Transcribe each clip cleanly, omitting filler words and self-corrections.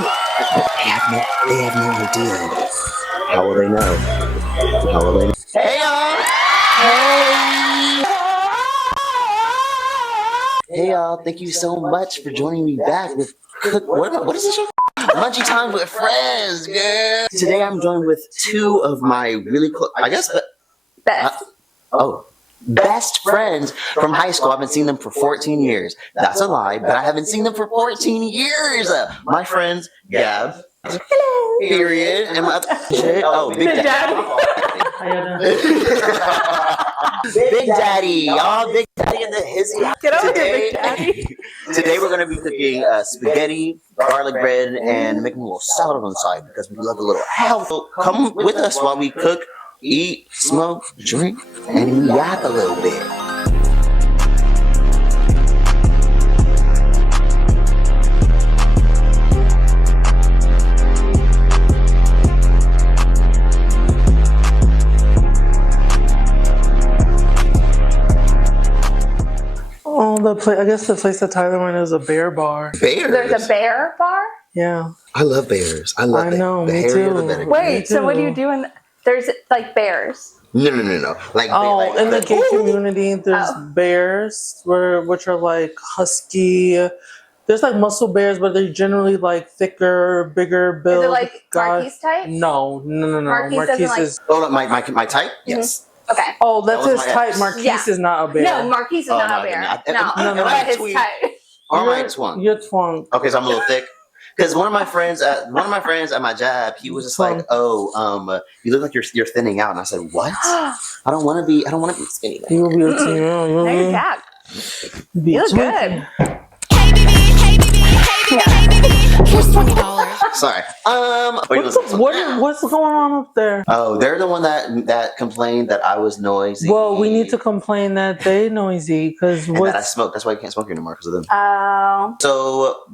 They have no idea. How will they know? How will they know? Hey y'all! Hey y'all! Thank you so much for joining me back with what is this show? Muchie Time with Friends, girl. Today I'm joined with two of my really close, I guess, best friends from high school. I've been seeing them for 14 years. That's a lie, but I haven't seen them for 14 years. My friends, Gab. Hello. Period. And my Big Daddy. Big Daddy, y'all. Big Daddy in the hizzy. Get over here, Big Daddy. Today we're going to be cooking spaghetti, garlic bread, and making a little salad on the side because we love a little health. So come with us while we cook, eat, smoke, drink, and yap a little bit. I guess the place that Tyler went is a bear bar. Bears? There's a bear bar? Yeah. I love bears. I know, me too. Wait, so what do you do there's like bears? No. Like in the gay community, there's bears, which are like husky. There's like muscle bears, but they're generally like thicker, bigger build. Is it like Marquise type? No. Marquise is... my type? Yes. Okay. Oh, that's his type. Marquise is not a bear. No, Marquise is not a bear. No, but his type. Or my twunk. Your twunk. Okay, so I'm a little thick. Because one of my friends at my job, he was just like, "Oh, you look like you're thinning out," and I said, "What? I don't want to be skinny." You will be a teen. No, you're fat. You look good. Here's $20. Sorry. What's going on up there? Oh, they're the one that complained that I was noisy. Well, we need to complain that they noisy because that I smoke. That's why you can't smoke here anymore because of them. Oh. So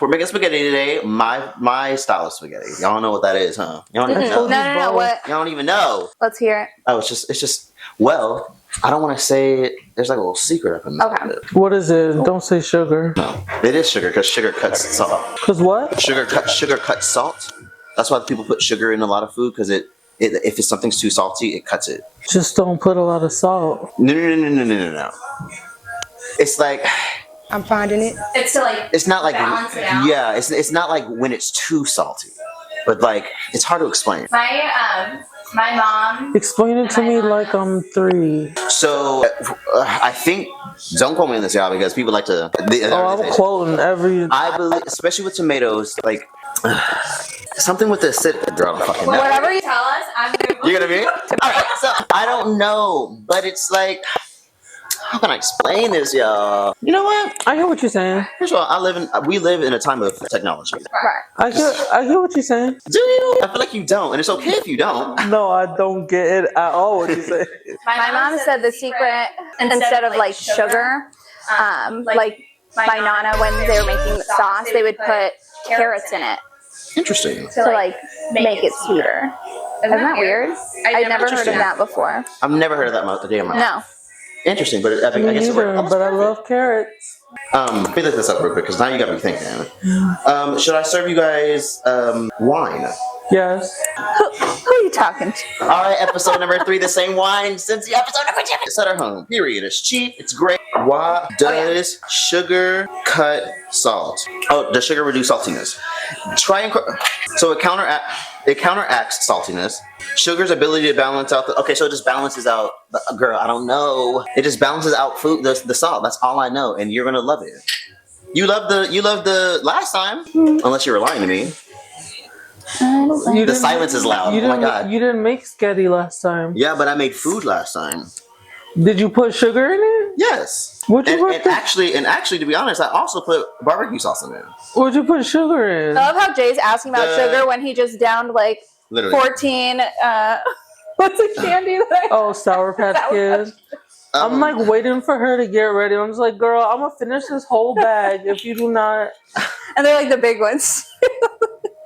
we're making spaghetti today. My style of spaghetti. Y'all know what that is, huh? Y'all don't even know. No. What? Y'all don't even know. Let's hear it. Oh, it's just. Well, I don't want to say it. There's like a little secret up in there. Okay. What is it? Don't say sugar. No, it is sugar because sugar cuts salt. Because what? Sugar cuts salt. That's why people put sugar in a lot of food because if something's too salty, it cuts it. Just don't put a lot of salt. No. It's like. I'm finding it. It's to like. It's not like. Balance it out. Yeah, it's not like when it's too salty, but like it's hard to explain. My mom. Explain it to me like I'm 3. So I think, don't quote me on this, y'all, because people like to. I'm quoting every. I believe, especially with tomatoes, like something with the acidic. Girl, I don't fucking know. Whatever you tell us, I'm gonna. You're gonna be. All right, so I don't know, but it's like. How can I explain this, y'all? You know what? I hear what you're saying. First of all, we live in a time of technology. Right. I hear what you're saying. Do you? I feel like you don't, and it's okay if you don't. No, I don't get it at all what you're saying. My mom said the secret, instead of like sugar, like my nana, when they were making the sauce, they would put carrots in it. Interesting. To like make it sweeter. Isn't that weird? I've never heard of that before. I've never heard of that damn much. No. Interesting, but I guess it works. But I love carrots. Let me look this up real quick because now you got me thinking. Should I serve you guys wine? Yes. Who are you talking to? All right, episode number 3, the same wine since the episode number 2. It's at our home. Period. It's cheap. It's great. Why does sugar cut salt? Oh, does sugar reduce saltiness? So it counteracts saltiness. Sugar's ability to balance out so it just balances out. Girl, I don't know. It just balances out food, the salt. That's all I know, and you're gonna love it. You loved the last time, unless you were lying to me. The silence is loud. Oh my god. You didn't make spaghetti last time. Yeah, but I made food last time. Did you put sugar in it? Yes. Actually, to be honest, I also put barbecue sauce in it. What'd you put sugar in? I love how Jay's asking about sugar when he just downed like literally 14. What's the candy that I Sour Patch Kids. I'm like waiting for her to get ready. I'm just like, girl, I'm gonna finish this whole bag if you do not. And they're like the big ones.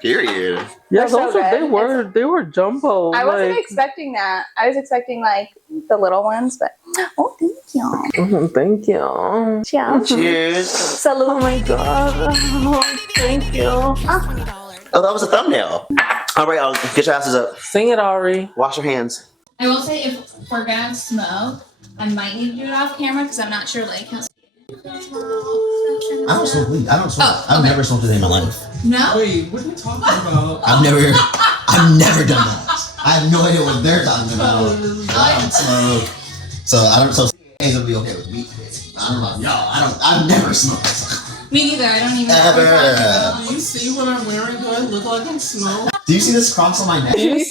Period. Yeah, They're so good. they were jumbo. I wasn't like, expecting that. I was expecting like the little ones, but oh, thank you. Thank you. Cheers. Cheers. Salute. Oh my god. Oh, thank you. Oh, that was a thumbnail. All right, I'll get your asses up. Sing it, Ari. Wash your hands. I will say if we're gonna smoke, I might need to do it off camera because I'm not sure like how. I don't smoke weed. I don't smoke. Oh, I've okay. never smoked a day in my life. No. Wait, what are you talking about? I've never done that. I have no idea what they're talking about. I don't smoke. So I don't. So things will be okay with weed. I don't know. I've never smoked. Me neither. I don't even. Ever. Do you see what I'm wearing? Do I look like I'm smoke? Do you see this cross on my neck? Do you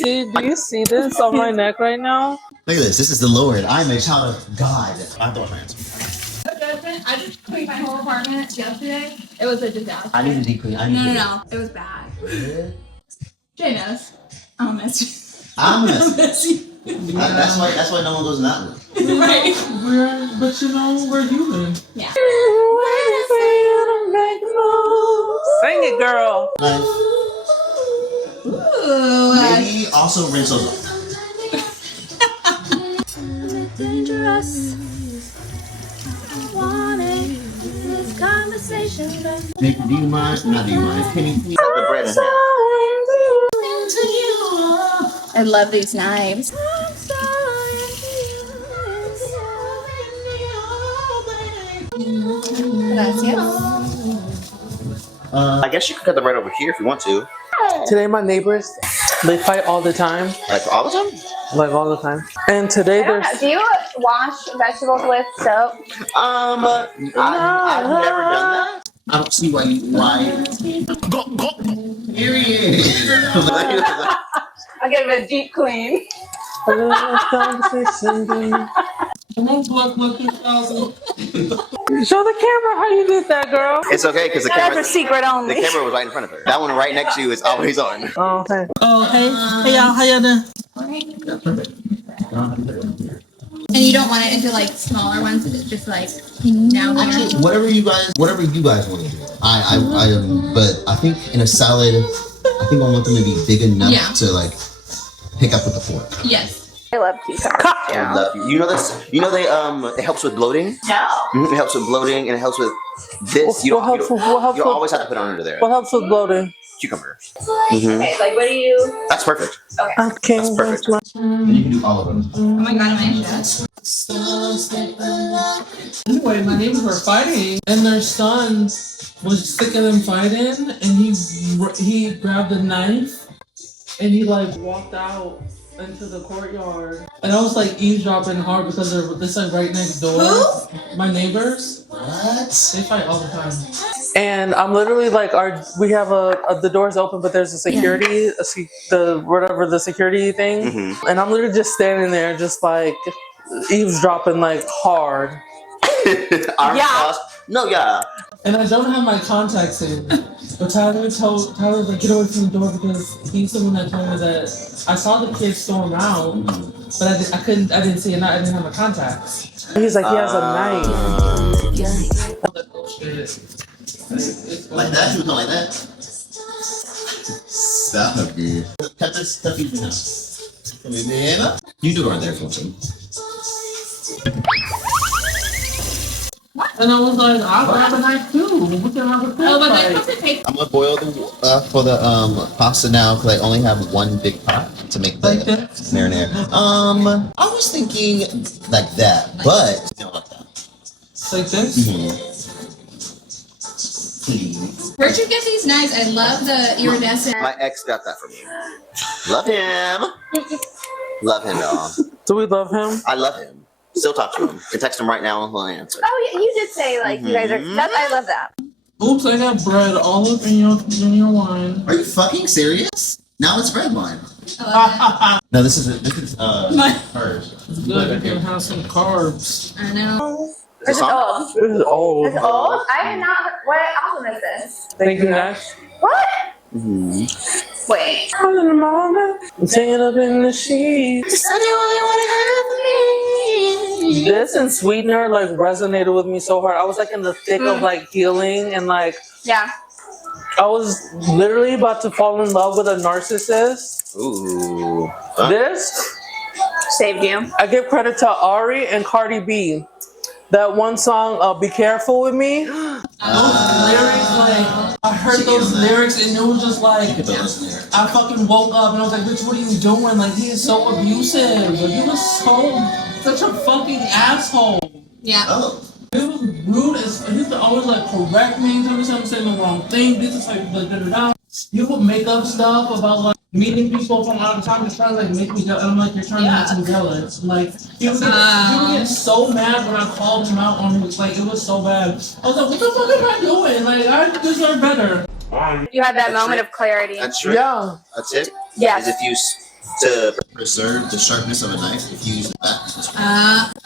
see this on my neck right now? Look at this. This is the Lord. I'm a child of God. I have to wash my hands. I just cleaned my whole apartment yesterday. It was a disaster. I need to deep clean. No. It was bad. Jay knows. I'll miss you. I'm I'll gonna. miss you. That's why no one goes in that room. Right. But you know, we're human. Yeah. Sing it, girl. Nice. Ooh. Maybe also rinse those off. Dangerous. Nick, do you mind? Not do you mind? Can you please? The bread in hand. I love these knives. I guess you could cut the bread over here if you want to. Today my neighbors, they fight all the time. Like all the time? Like all the time. And today there's Do you wash vegetables with soap? I've never done that. I don't see why. Period. I'll give it a deep clean. conversation. Look, 2000. Show the camera how you did that, girl. It's okay because the That's camera, a secret the only. camera was right in front of her. That one right next to you is always on. Oh, okay. Oh, hey y'all, how y'all doing? And you don't want it into like smaller ones. It's just like now. Actually, whatever you guys want to do. But I think in a salad, I think I want them to be big enough Yeah. to like pick up with the fork. Yes. I love cucumbers. I love you. You know this? You know it helps with bloating? No. It helps with bloating and it helps with this. You always have to put it under there. What helps with bloating? Cucumber. Okay, like what do you? That's perfect. I can't. That's perfect. And you can do all of them. Oh my god, am I shut? Anyway, my neighbors were fighting, and their son was sick of them fighting, and he grabbed a knife, and he like walked out into the courtyard. And I was like eavesdropping hard because they're this like right next door. Who? My neighbors. What? They fight all the time. And I'm literally like, we have the doors open, but there's a security, the security thing, and I'm literally just standing there, just like eavesdropping like hard. Arms crossed. No, yeah. And I don't have my contacts in. But Tyler was like, get away from the door because he's the one that told me that I saw the kid storm out, but I didn't see it. I didn't have my contacts. He's like, he has a knife. Like that? She was not like that? Stop it. Cut this stuff even out. You do it right there for me. And I was like, I'll grab a knife too. We can have a food Oh, but fight. that comes in paper. I'm gonna boil the for the pasta now because I only have one big pot to make the Like that? marinara. I was thinking like that, but you know, like that. Like this? Please. Where'd you get these knives? I love the iridescent. My ex got that for me. Love him. Love him, y'all. Do we love him? I love him. Still talk to him. Can text him right now and he'll answer. Oh, yeah, you did say like you guys are. That's, I love that. Oops, I got bread all up in your wine. Are you fucking serious? Now it's red wine. I No, this is hers. It's good. You can have some carbs. know. This is old. This is old. This is old. I have not. What album is this? Thank you, next. What? Mm-hmm. Wait. I'm singing up in the sheets. This and Sweetener like resonated with me so hard. I was like in the thick of like healing and like Yeah. I was literally about to fall in love with a narcissist. Ooh. This Saved you. I give credit to Ari and Cardi B. That one song, "Be Careful with Me." Those lyrics, like, I heard those lyrics and it was just like, I fucking woke up and I was like, bitch, what are you doing? Like, he is so abusive. Like, he was such a fucking asshole. Yeah. Oh. He was rude as, he used to always like correct me every time I'm saying the wrong thing. This is like, da-da-da. He would make up stuff about like meeting people from out of town just trying to like make me jealous. And I'm like, you're trying to make me jealous. Like, he would get so mad when I called him out on his, like, it was so bad. I was like, what the fuck am I doing? Like, I deserve better. You had that moment of clarity. That's true. Yeah. A tip Yes. is if you to Preserve the sharpness of a knife if you use the back.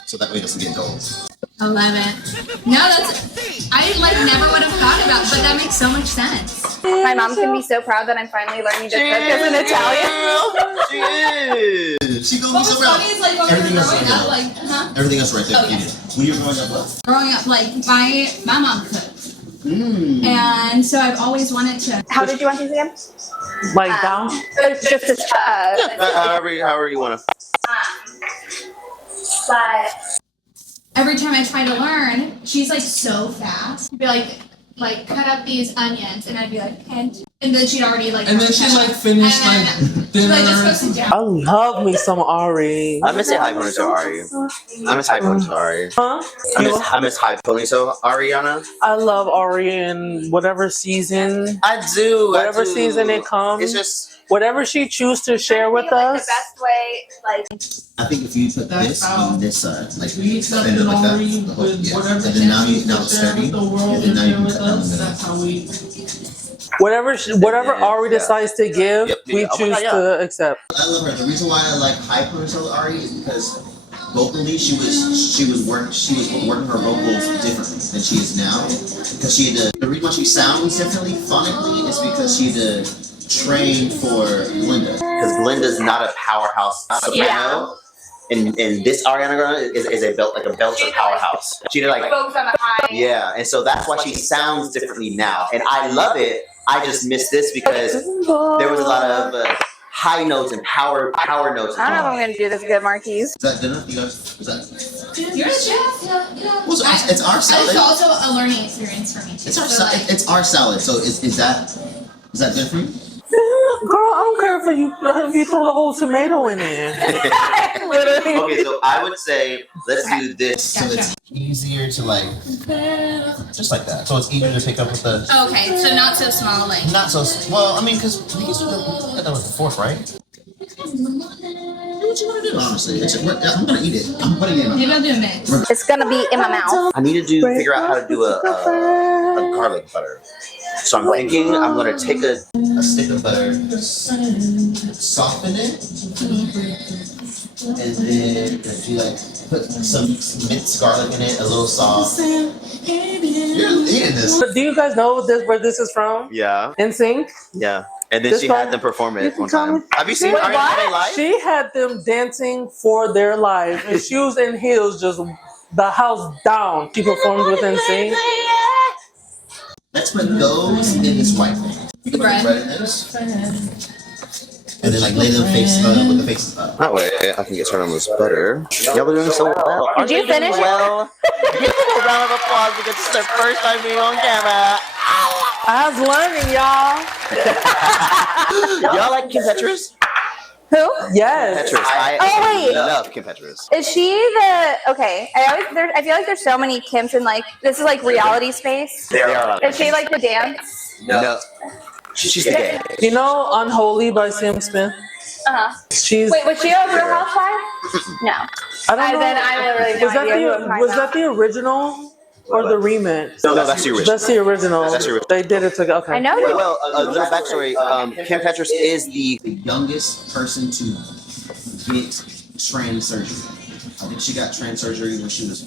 So that way it doesn't get dull. I love it. No, I like never would have thought about, but that makes so much sense. My mom can be so proud that I'm finally learning to cook as an Italian. She is. She gonna What be so was proud. funny is like when we Everything were else growing right up, there. like, Everything else right there. Oh, yeah. When you were growing up, what? growing up, like my mom cooked, and so I've always wanted to. How did you want these again? Like down. Just However you want to. But Every time I try to learn, she's like so fast. She'd be like cut up these onions, and I'd be like, and then she'd already like. And then she like finished like She dinner. like just goes to down. I love me some Ari. I miss high ponytail Ari. I miss high ponytail Ari. Huh? I miss high ponytail Ariana. I love Ari in whatever season. I do. Whatever season it comes. It's just. Whatever she chooses to share with like, us. the best way, like I think if you put That's this how on this side, like We eat bend it something like that, already the whole- with yeah. whatever And then now chance now to it's share steady. with the world And then and now you share can with cut down the us. middle. That's how we. Whatever Ari Yeah. decides to give, Yep. we Oh my choose God, yeah. to accept. I love her. The reason why I like high ponytail Ari is because vocally she was working her vocals differently than she is now. Because she had the reason why she sounds differently phonically is because she had to train for Linda. Because Glinda's not a powerhouse soprano. And this Ariana Grande is a belter powerhouse. She did like focus on the high. yeah, and so that's why she sounds differently now, and I love it. I just miss this because there was a lot of high notes and power notes. I don't know if I'm gonna do this good, Marquise. Is that dinner? You guys? Is that? You're a chef. Yeah. Well, it's our salad. It's also a learning experience for me too. It's our So, like, it's our salad. So is that good for you? Girl, I don't care if you throw the whole tomato in there. Literally. Okay, so I would say let's do this. So it's easier to like, just like that. So it's easier to pick up with the. Okay, so not so small, like. Not so well. I mean, because we used to do that with the fork, right? Do what you want to do. Honestly, I'm gonna eat it. I'm putting it in my Maybe mouth. I'll do a mix. It's gonna be in my mouth. I need to figure out how to do a garlic butter. So I'm thinking I'm gonna take a stick of butter, soften it, and then if you like put some minced garlic in it, a little salt. You're eating this. Do you guys know where this is from? yeah. NSYNC. Yeah. And then This she song- had them perform it can one tell time. me- Have you seen Wait, Ariana what? Grande live? She had them dancing for their life, and she was in heels, just the house down. She performed with NSYNC. Let's put those in this white thing. You can put Bread. bread in this. And then like lay them face with the faces up. That way I can get started on this butter. Y'all are doing so well. Did you finish it? Well, give them a round of applause because it's their first time being on camera. I was learning, y'all. Y'all like Kim Petras? Who? Yes. Petras. I wait. love Kim Petras. Is she the okay? I feel like there's so many Kims in like this is like reality space. They are. Is she like the dance? No. She's the gay. You know Unholy by Sam Smith? She's. Wait, was she a Real Housewife? No. I don't know. Then I have really no was that idea who I'm talking was about. that the original or the remix? No, that's the original. That's the original. That's the original. They did it together. Okay. I know. Well, a little backstory. Kim Petras is the youngest person to get trans surgery. I think she got trans surgery when she was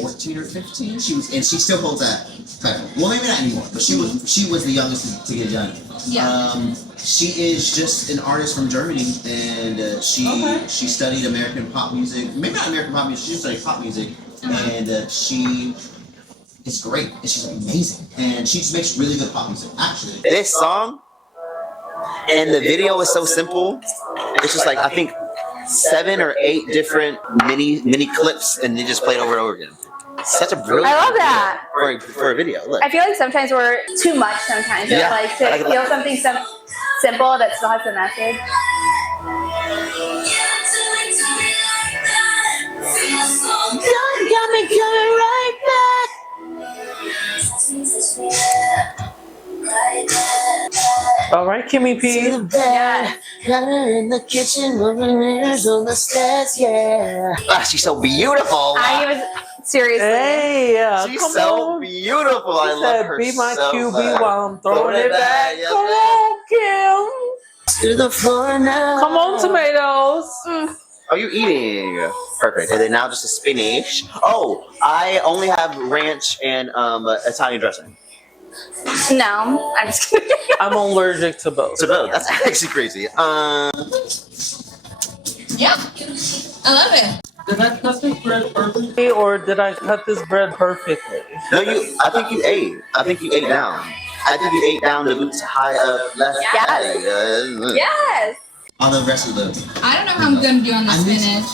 14 or 15. She still holds that title. Well, maybe not anymore, but she was the youngest to get done. Yeah. She is just an artist from Germany, and she studied American pop music. Maybe not American pop music. She studied pop music, and she is great, and she's amazing, and she just makes really good pop music. Actually, This song and the video is so simple. It's just like I think 7 or 8 different mini clips, and they just play it over and over again. Such a brilliant. I love that. For a video. Look. I feel like sometimes we're too much sometimes. Yeah. Like to feel something simple that still has a message. Got me coming right back. All right, Kimmy P. Yeah. Got her in the kitchen, moving mirrors on the stairs, yeah. Ah, she's so beautiful. I was seriously. Hey, She's come so on. beautiful. I She love said, her "Be my so QB much. while I'm throwing it back." Yes, Come on, Kim. to the floor now. Come on, tomatoes. Are you eating? Perfect. And then now just a spinach. Oh, I only have ranch and Italian dressing. No, I'm just kidding. I'm allergic to both. So both. That's actually crazy. Yeah. I love it. Did I cut this bread perfectly? Or did I cut this bread perfectly? No, I think you ate. I think you ate down. I think you ate down the boots high up left. Yes. Yes. on the rest of the. I don't know how I'm gonna do on the I need- spinach.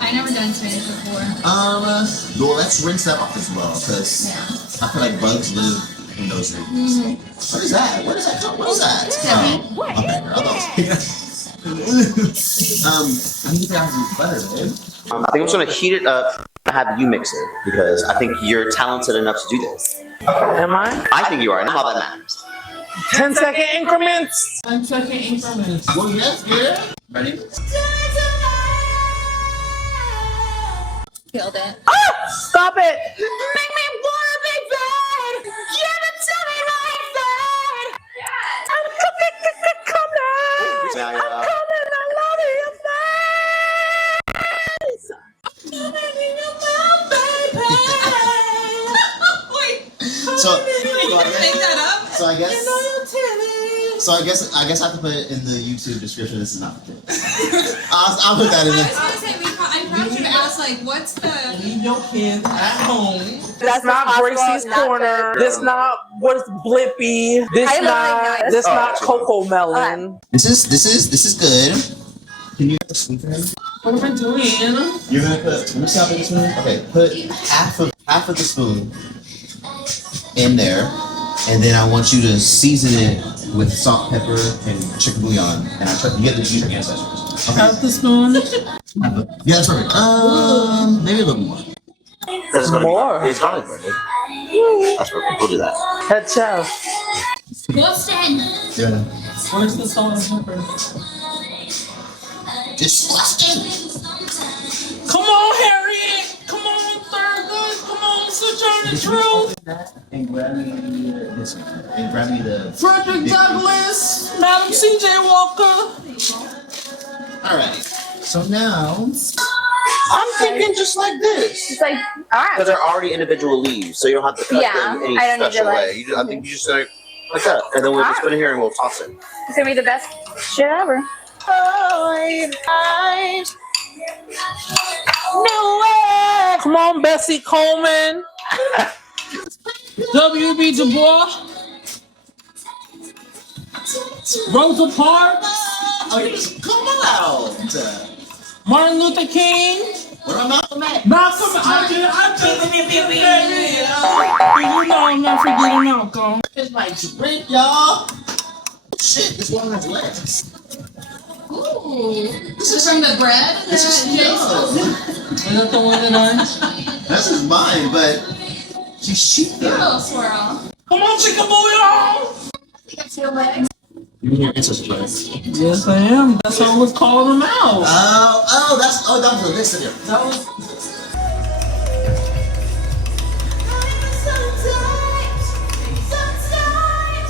I never done spinach before. Well, let's rinse that off as well, because I feel like bugs live in those things. What is that? What is that? What is that? Heavy. Okay, girl. I need to have some butter, babe. I think I'm just gonna heat it up and have you mix it because I think you're talented enough to do this. Am I? I think you are, and all that matters. 10-second increments. 10-second increments. Well, yes, girl. Ready? Killed it. Stop it. Make me wanna be bad. Give it to me like that. I'm coming. Now, I'm coming. I love your face. Wait. So I guess I have to put it in the YouTube description. This is not the kid. I'll put that in I there. was gonna say, I probably should ask, like, what's the. Leave your kids at home. That's not possible, Gracie's not Corner. good. This not what's Blippy. This I not. literally know This it. not Cocoa Melon. This is good. Can you spoon for him? What am I doing? You're gonna put. Let me stop with the spoon. Okay, put half of the spoon in there, and then I want you to season it with salt, pepper, and chicken bouillon. And I try you get the use your ancestors. Okay. Half the spoon. Yeah, that's perfect. Maybe a little more. That's gonna More. It's garlic bread. That's perfect. We'll do that. Head chef. Boston. Yeah. Where's the salt and pepper? Disgusting. Come on, Harriet. Come on, Thurgood. Come on, Sojourner Truth. And grab me this one. And grab me the. Frederick Douglass. Madam C.J. Walker. Alright. So now. I'm thinking just like this. It's like, all Because right. they're already individual leaves, so you don't have to cut Yeah, them any I don't need to, special like- way. I think you just like that, and then we'll just put it here and we'll toss it. It's gonna be the best shit ever. No way. Come on, Bessie Coleman. W.B. Du Bois. Rosa Parks. Oh, you just come out. Martin Luther King. What am I Malcolm X? Malcolm. I did. You know I'm not forgetting Malcolm. It's my drink, y'all. Shit, this one has legs. Ooh. This is from the bread that This is Jason. Is that the one that I? This is mine, but she's cheap A though. little swirl. Come on, chicken bouillon. You mean your ancestors, right? Yes, I am. That's why I was calling them out. That was the list of them. That was.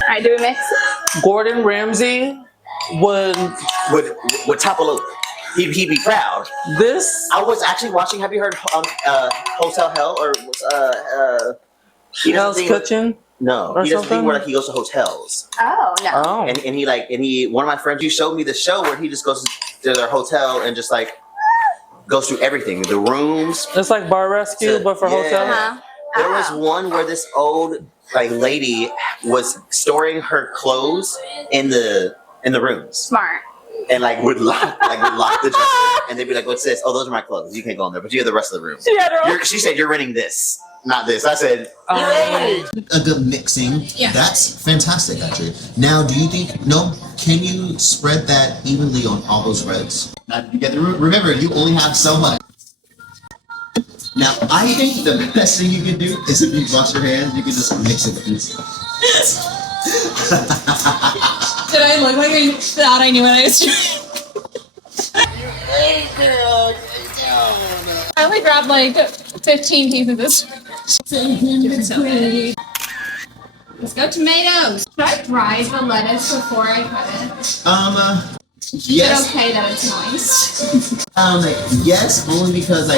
All right, do we mix? Gordon Ramsay would Would topple over. He'd be proud. this. I was actually watching. Have you heard Hotel Hell or he does Hell's a thing- Kitchen. No, or he does a thing something? where like he goes to hotels Oh no. Oh. and he one of my friends, you showed me the show where he just goes to their hotel and just like goes through everything, the rooms. It's like Bar Rescue, but for Yeah. hotel. Uh-huh. There was one where this old like lady was storing her clothes in the rooms. Smart. And like would lock the dresser, and they'd be like, "What's this? Oh, those are my clothes. You can't go in there, but you have the rest of the room." She said, "You're renting this, not this." I said, A good mixing. Yeah. That's fantastic, actually. Now, do you think, can you spread that evenly on all those breads? Now, you get the, remember, you only have so much. Now, I think the best thing you can do is if you wash your hands, you can just mix it. Did I look like I thought I knew what I was doing? I only grabbed like 15 pieces of this. Let's go tomatoes. Should I dry the lettuce before I cut it? Is it Yes. okay that it's moist? Yes, only because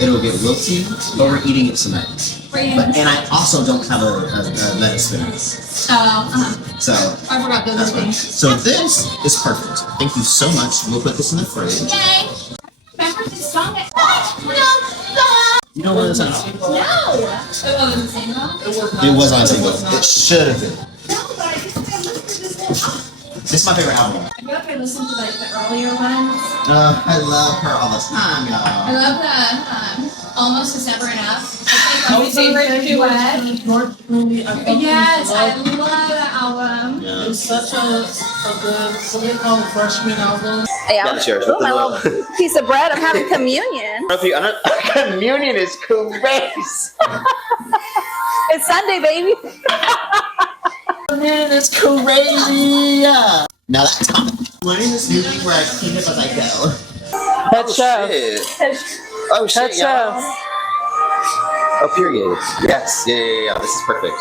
it'll get wilty, but we're eating it tonight. And I also don't have a lettuce spinner. So I forgot those that's are fine. things. So this is perfect. Thank you so much. We'll put this in the fridge. Yay! Remember this song that You don't know the song? No! It wasn't the same though? It was on single. It should have been. No, but I just listened to this one. This is my favorite album. I feel like I listened to like the earlier ones. I love her all the time, I y'all. love the Almost December Enough. It's like my favorite duet. Yes, I love that album. Yeah. It's such a good, what do they call it, freshman album? Yeah. "That's yours." Ooh, my little piece of bread. I'm having communion. Communion is crazy. It's Sunday, baby. Man, it's crazy. Now that's common. Learning this new thing where I clean up as I go. Head chef. Oh shit, Head yeah. chef. Oh, period. Yes, yeah. This is perfect.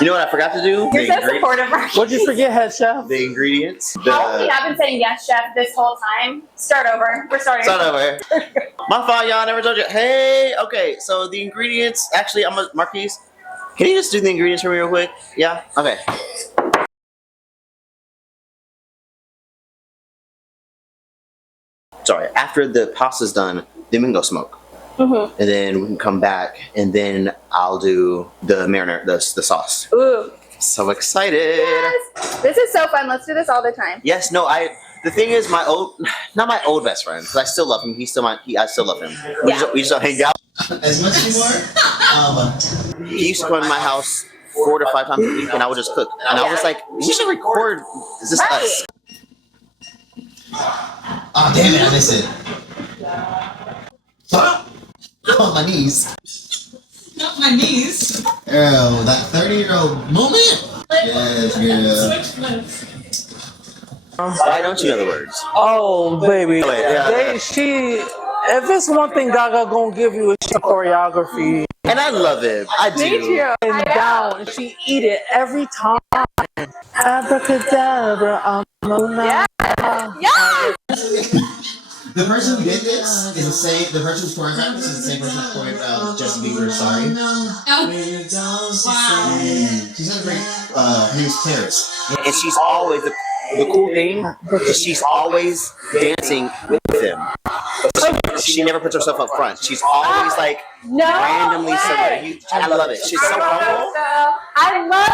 You know what I forgot to do? You're so supportive, Mark. What'd you forget, head chef? The ingredients. I've been saying yes, chef, this whole time. Start over. We're starting. Start over. My fault, y'all. Never told you. Hey, okay. So the ingredients. Actually, Marquise. Can you just do the ingredients for me real quick? Yeah. Okay. Sorry. After the pasta's done, then we can go smoke. And then we can come back, and then I'll do the marinara, the sauce. Ooh. So excited. Yes. This is so fun. Let's do this all the time. Yes, no, the thing is, not my old best friend, because I still love him. I still love him. We just don't hang out. As much anymore? He used to come to my house 4 to 5 times a week, and I would just cook. And I was just like, we should record. Is this us? Oh, damn it, I missed it. On my knees. Not my knees. Oh, that 30-year-old moment. Yes, yeah. Why don't you know the words? Oh, baby. Yeah. If it's one thing Gaga gonna give you, it's choreography. And I love it. I do. And down, and she eat it every time. Abracadabra, Yeah. Yeah. The person who did this is the same. The person who's choreographed this is the same person who choreographed Justin Bieber's "Sorry." Oh. Wow. She's had a great. Her name's Paris. And she's always, the cool thing, she's always dancing with him. But she never puts herself up front. She's always like randomly somewhere. I love it. She's so humble.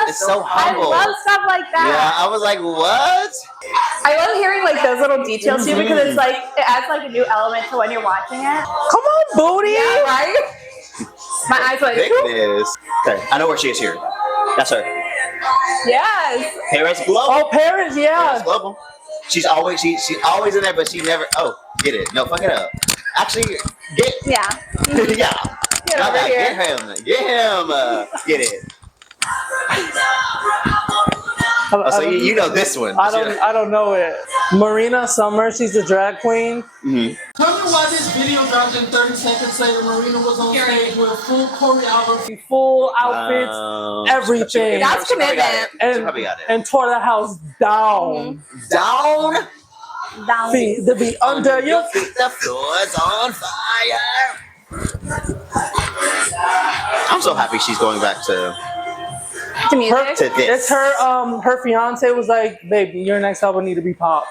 It's so humble. I love stuff like that. Yeah, I was like, what? I love hearing like those little details too because it's like it adds like a new element to when you're watching it. come on, booty. Yeah, right? My eyes like Thickness. Okay, I know where she is here. That's her. yes. Paris Global. Oh, parents, yeah. Paris Global. She's always in there, but she never. Oh, get it? No, fuck it up. Actually, get. Yeah. Yeah. Get Not over that. here. Get him. Get it. Oh, so you know this one. I don't know it. Marina Summer, she's a drag queen. Remember why this video dropped in 30 seconds later? Marina was on stage with full choreography, Full outfits, everything. That's commitment. She probably got it. And tore the house down. Down. Down. Feet to be under your feet. The floor's on fire. I'm so happy she's going back to music. to this. It's her fiance was like, baby, your next album need to be pop.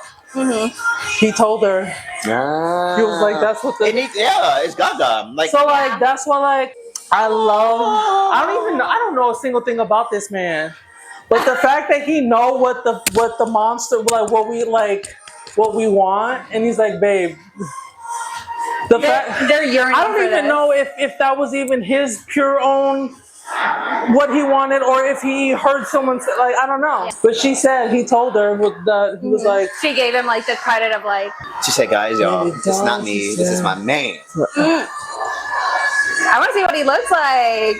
He told her. He was like, that's what It needs, yeah, it's Gaga. Like, so like that's why like I don't know a single thing about this man. But the fact that he know what the monster, like what we want, and he's like, babe. They're yearning I don't for even this. know if that was even his pure own what he wanted, or if he heard someone say, like, I don't know. But she said he told her he was like, She gave him like the credit of like, She said, guys, y'all, this is not me. This is my man. I want to see what he looks like.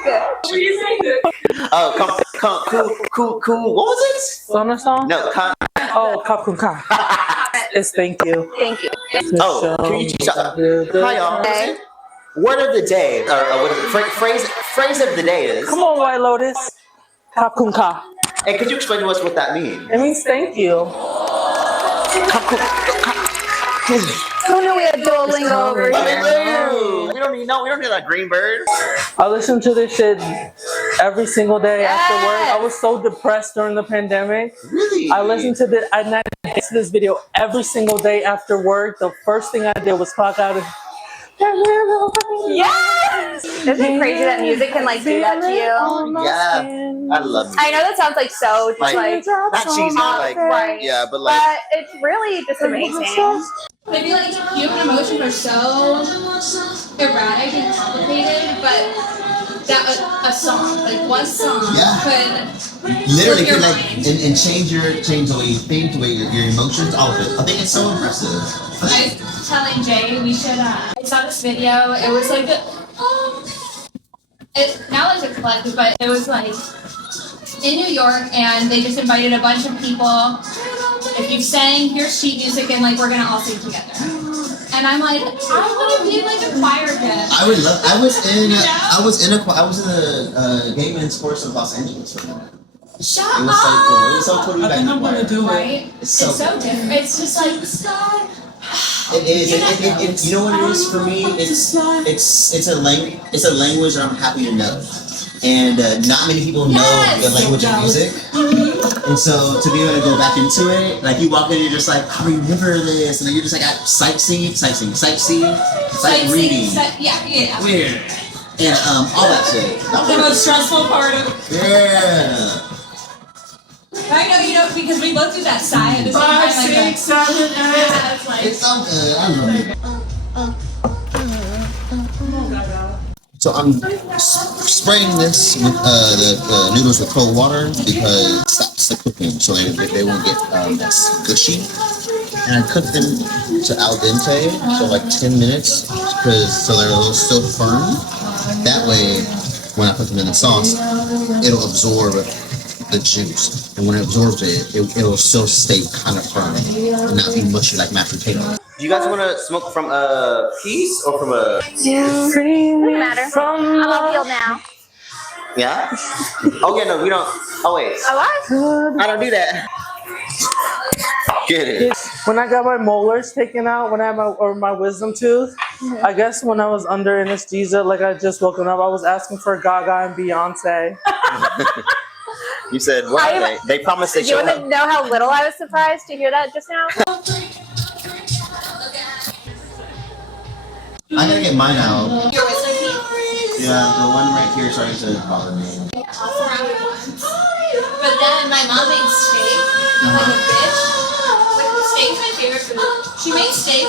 Oh, cool. What was it? Sona song? No, Oh, Kapunka. It's thank you. Thank you. Oh, can you teach us? Hi, y'all. Okay. Word of the day, or what is it? Phrase of the day is. Come on, White Lotus. Kapunka. Hey, could you explain to us what that means? It means thank you. Who knew we had Duolingo over here? We don't need that green bird. I listen to this shit every single day after work. Yes. I was so depressed during the pandemic. Really? I listened to this video every single day after work. The first thing I did was clock out. Yes! Isn't it crazy that music can like do that to you? Yeah, I love it. I know that sounds like so just like not cheesy, like right. yeah, but like But it's really just amazing. I feel like human emotions are so erratic and complicated, but that a song, like one song, could Literally flip your could like mind. and change the way you think, the way your emotions, all of it. I think it's so impressive. I was telling Jay we should. I saw this video. It was like now it's a collective, but it was like in New York, and they just invited a bunch of people. If you sang, here's sheet music, and like we're gonna all sing together. And I'm like, I want to be like a choir guest. I would love. I was in the gay men's chorus of Los Angeles for a minute. Shut It was up! so cool. It was so cool to be I back in think the I'm gonna choir. do it. Right? It's so different. It's just like It is. You know what it is for me? It's a language that I'm happy to know, and not many people know the language of music. And so to be able to go back into it, like you walk in, you're just like, I remember this, and then you're just like, sightseeing, it's like reading, yeah. weird, and all that shit. The most stressful part of. Yeah. I know you know because we both do that sigh at the same 5, time. 6, 7, 8. Yeah, it's like. It's so good. I love it. So I'm spraying this with the noodles with cold water because it stops the cooking, so they won't get gushy. And I cook them to al dente, so like 10 minutes, so they're a little still firm. That way, when I put them in the sauce, it'll absorb the juice, and when it absorbs it'll still stay kind of firm and not be mushy like mashed potatoes. do you guys want to smoke from a piece or from a? Doesn't matter. I'm all healed now. Yeah. Oh yeah, no, we don't. Oh wait, I was. I don't do that. Get it. When I got my molars taken out, when I had my wisdom tooth, I guess when I was under anesthesia, like I just woken up, I was asking for Gaga and Beyonce. You said what? They promised they Do you show want to up. know how little I was surprised to hear that just now? I gotta get mine out. Your wisdom teeth. Yeah, the one right here is starting to bother me. But then my mom made steak, like a bitch. Like steak's my favorite food. She made steak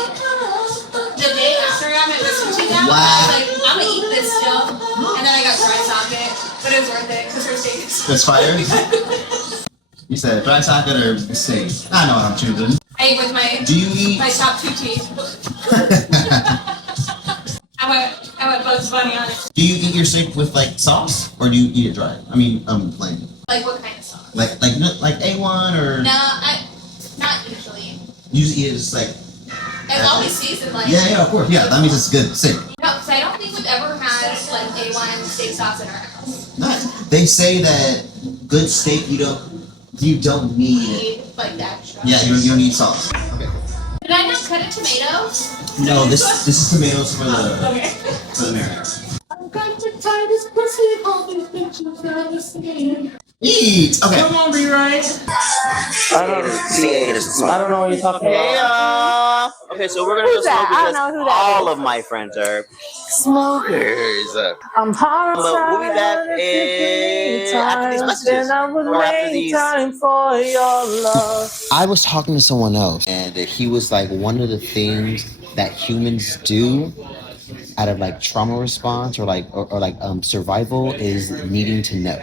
the day after I got my wisdom teeth out. I was like, I'm gonna eat this still. And then I got dry socket, but it was worth it because her steak is. That's fire. You said dry socket or steak. I know what I'm choosing. I ate with my Do you eat? my top 2 teeth. I went Bugs Bunny on it. Do you eat your steak with like sauce, or do you eat it dry? I mean, plain. Like what kind of sauce? Like A1 or? No, not usually. You just eat it just like. It's always seasoned like. Yeah, of course. Yeah, that means it's good steak. No, because I don't think we've ever had like A1 steak sauce in our house. Nice. They say that good steak you don't need. Need like that extra. Yeah, you don't need sauce. Okay. Did I not cut a tomato? No, this is tomatoes for the Okay. marinade. I've got the tightest pussy, all these bitches gotta see. Eat. Okay. Come on, rewrite. I don't. CA doesn't smoke. I don't know what you're talking Hey, about. okay, so we're gonna go Who's that? smoke I because don't know who that all is. of my friends are smokers. I'm hard But we'll be back after these messages. I would Or after make these. time for your love. I was talking to someone else, and he was like, one of the things that humans do out of like trauma response or like survival is needing to know.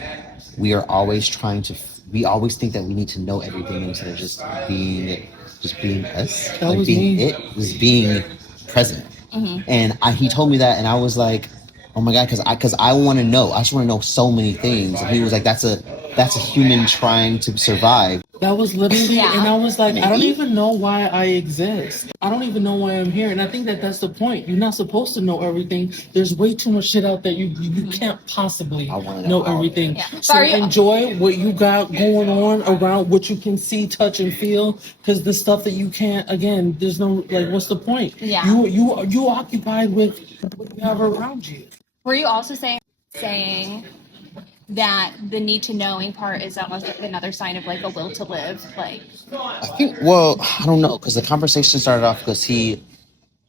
We are always trying to. We always think that we need to know everything instead of just being us, That like was being me. it, just being present. And he told me that, and I was like, oh my god, because I want to know. I just want to know so many things. And he was like, that's a human trying to survive. That was literally, Yeah. and I was like, I don't Maybe. even know why I exist. I don't even know why I'm here. And I think that that's the point. You're not supposed to know everything. There's way too much shit out there. You can't possibly I wanna know know all of everything. Yeah. So Are you- enjoy what you got going on around what you can see, touch, and feel. Because the stuff that you can't, again, there's no, like, what's the point? Yeah. You occupied with what you have around you. Were you also saying that the need to knowing part is almost like another sign of like a will to live? Like, I think. Well, I don't know, because the conversation started off because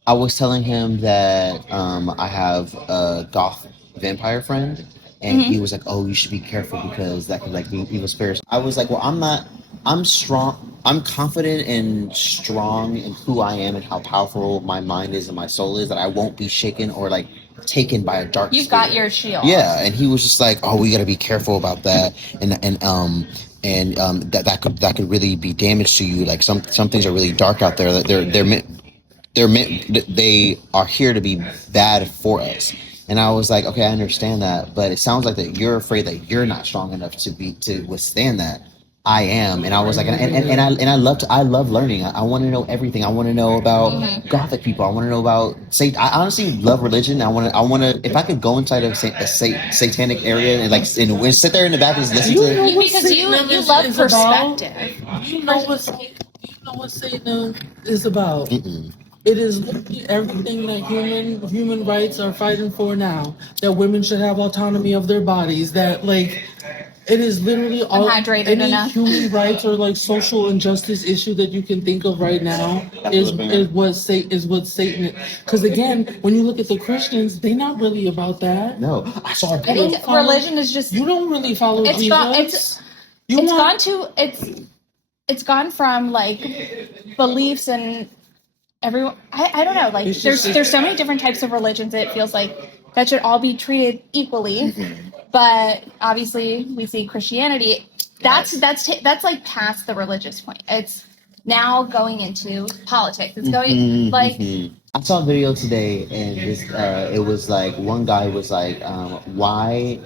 I was telling him that I have a goth vampire friend, and he was like, "Oh, you should be careful because that could like be evil spirits." I was like, "Well, I'm not. I'm strong. I'm confident and strong in who I am and how powerful my mind is and my soul is that I won't be shaken or like taken by a dark you've spirit." got your shield. Yeah, and he was just like, "Oh, we got to be careful about that," and that could really be damage to you. Like some things are really dark out there. That they are here to be bad for us. And I was like, okay, I understand that, but it sounds like that you're afraid that you're not strong enough to withstand that. I am, and I was like, I love learning. I want to know everything. I want to know about Gothic people. I want to know about Satan. I honestly love religion. I want to. If I could go inside of a satanic area and and sit there in the back and just listen to it. Because you love is about? perspective. You know what Satan is about? Mm-mm. It is literally everything that human rights are fighting for now. That women should have autonomy of their bodies. That like it is literally all hydrated any enough. human rights or like social injustice issue that you can think of right now is what Satan. Because again, when you look at the Christians, they're not really about that. No, I saw a I think religion is just You don't really follow It's Jesus. gone- You it's want- gone to it's gone from like beliefs and everyone I don't know, like It's just- there's so many different types of religions that it feels like that should all be treated equally. But obviously we see Christianity that's like past the religious point. It's now going into politics. It's going like I saw a video today, and it was like one guy was like, why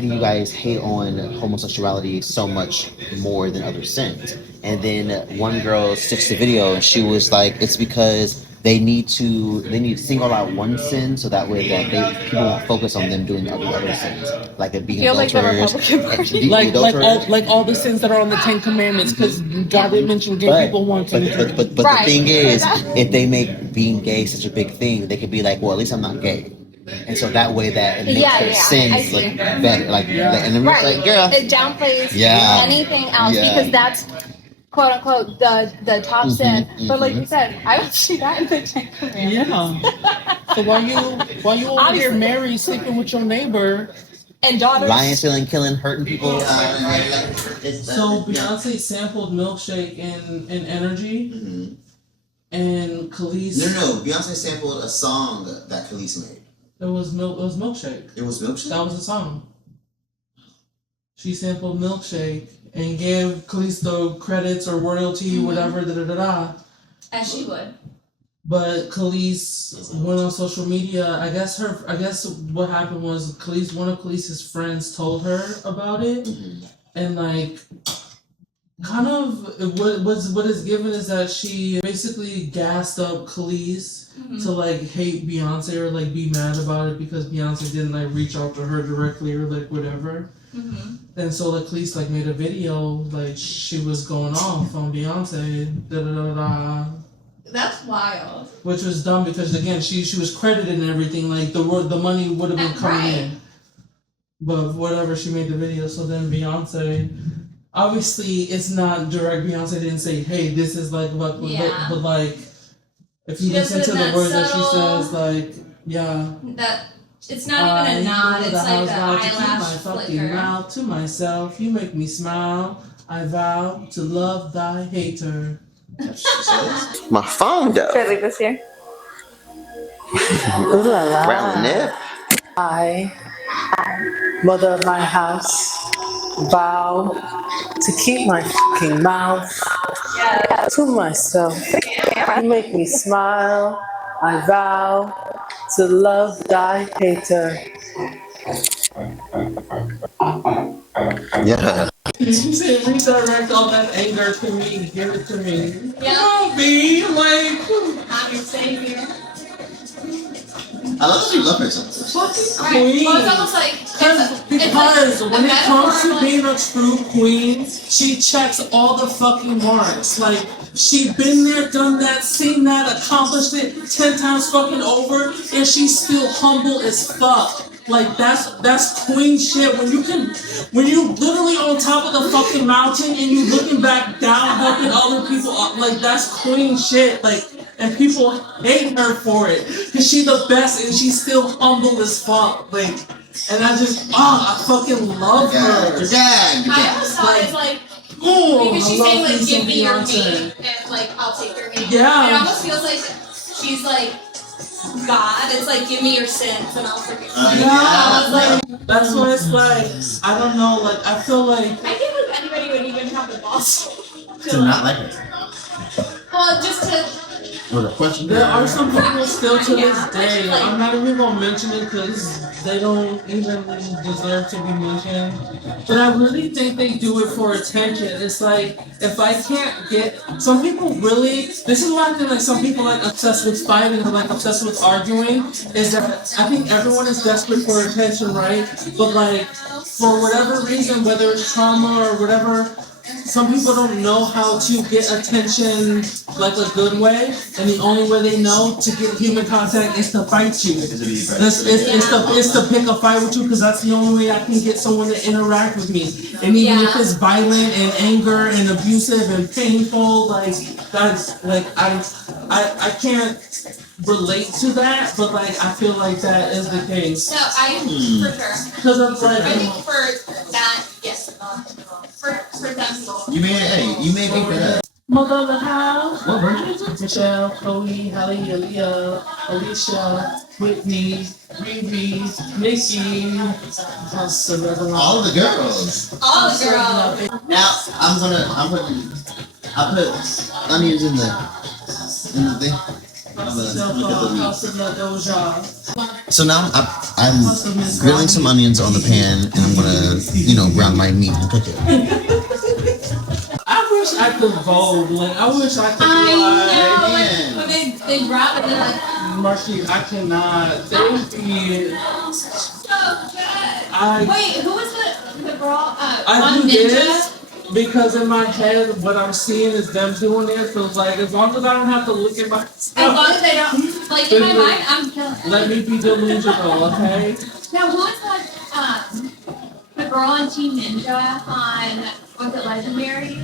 do you guys hate on homosexuality so much more than other sins? And then one girl sticks the video, and she was like, it's because they need to single out one sin so that way that people won't focus on them doing other sins, like it being Feel like the adulterers, Republican Party. like all the sins that are on the Ten Commandments, because God didn't mention gay people once. But Right. the thing is, if they make being gay such a big thing, they could be like, well, at least I'm not gay. And so that way that it makes their I sins see. like better. Like, and then Right. it's like, yeah. It downplays Yeah. anything else Yeah. because that's quote unquote the top sin. But like you said, I don't see that in the Ten Commandments. Yeah. So while you over here, Obviously. Mary, sleeping with your neighbor. And daughters. Lying, stealing, killing, hurting people. So Beyonce sampled Milkshake in Energy, and Khalees. No. Beyonce sampled a song that Khalees made. It was Milkshake. It was Milkshake? That was the song. She sampled Milkshake and gave Khalees the credits or royalty, whatever. As she would. But Khalees went on social media. I guess what happened was one of Khalees' friends told her about it, and like, kind of what is given is that she basically gassed up Khalees to like hate Beyonce or like be mad about it because Beyonce didn't like reach out to her directly or like whatever. And so like Khalees like made a video like she was going off on Beyonce. That's wild. Which was dumb because again she was credited and everything, like the money would have been coming in. but whatever, she made the video. So then Beyonce, obviously, it's not direct. Beyonce didn't say, "Hey, this is like what," but like, if you listen to the words that she says, like, yeah, that it's not even a nod. It's like an eyelash my fucking flicker. mouth to myself. You make me smile. I vow to love thy hater. My phone though. Should I leave this here? Ooh la la. Round nip. I, mother of my house, vow to keep my fucking mouth to myself. You make me smile. I vow to love thy hater. Yeah. You said redirect all that anger to me. Give it to me. Yeah. Come on, B. Like, I'm your savior. I love that you love her so much. fucking Right. queen. Well, it's almost like Because like when a it comes to metaphor, being a true queen, she checks all the fucking marks. Like, she been there, done that, seen that, accomplished it 10 times fucking over, and she's still humble as fuck. Like, that's queen shit. When you literally on top of the fucking mountain and you looking back down, helping other people up, like, that's queen shit. Like, and people hate her for it. Cause she's the best and she's still humble as fuck. Like, and I fucking love her. Your dad. I always saw it as like Oh, because I she's love saying me like some give me your Beyonce. hate and like I'll take your hate. Yeah. It almost feels like she's like God. It's like give me your sins and I'll forgive you. Yeah. I was like That's what it's like. I don't know, like, I feel like, I can't believe anybody would even have the balls To not like her. well just to With a question. there are some people still to this day. I'm not even gonna mention it because they don't even deserve to be mentioned. But I really think they do it for attention. It's like, if I can't get, some people really, this is why I think like some people like obsessed with fighting or like obsessed with arguing, is that I think everyone is desperate for attention, right? But like, for whatever reason, whether it's trauma or whatever, some people don't know how to get attention like a good way, and the only way they know to get human contact is to fight you. It's to pick a fight with you because that's the only way I can get someone to interact with me. And even if it's violent and anger and abusive and painful, like that's like I can't relate to that, but like I feel like that is the case. no, I for sure. Because I'm like, I think for that, yes. For them people. You may make that up. Mother of the house. What version? Michelle, Chloe, Hallie, Aaliyah, Alicia, Whitney, Riri, Nikki, All the girls. All the girls. Now I put onions in the thing. So now I'm grilling some onions on the pan, and I'm gonna, brown my meat and cook it. I wish I could vote. Like, I wish I could. I know. Yeah. Like, when they rap and they're like, Marshy, I cannot. They be. so good. Wait, who was the girl? I One do Ninja? this because in my head, what I'm seeing is them doing it. So it's like, as long as I don't have to look at myself. As long as they don't, like in my mind, I'm killing it. Let me be delusional, okay? Now, who was the girl on Team Ninja on, was it Legendary?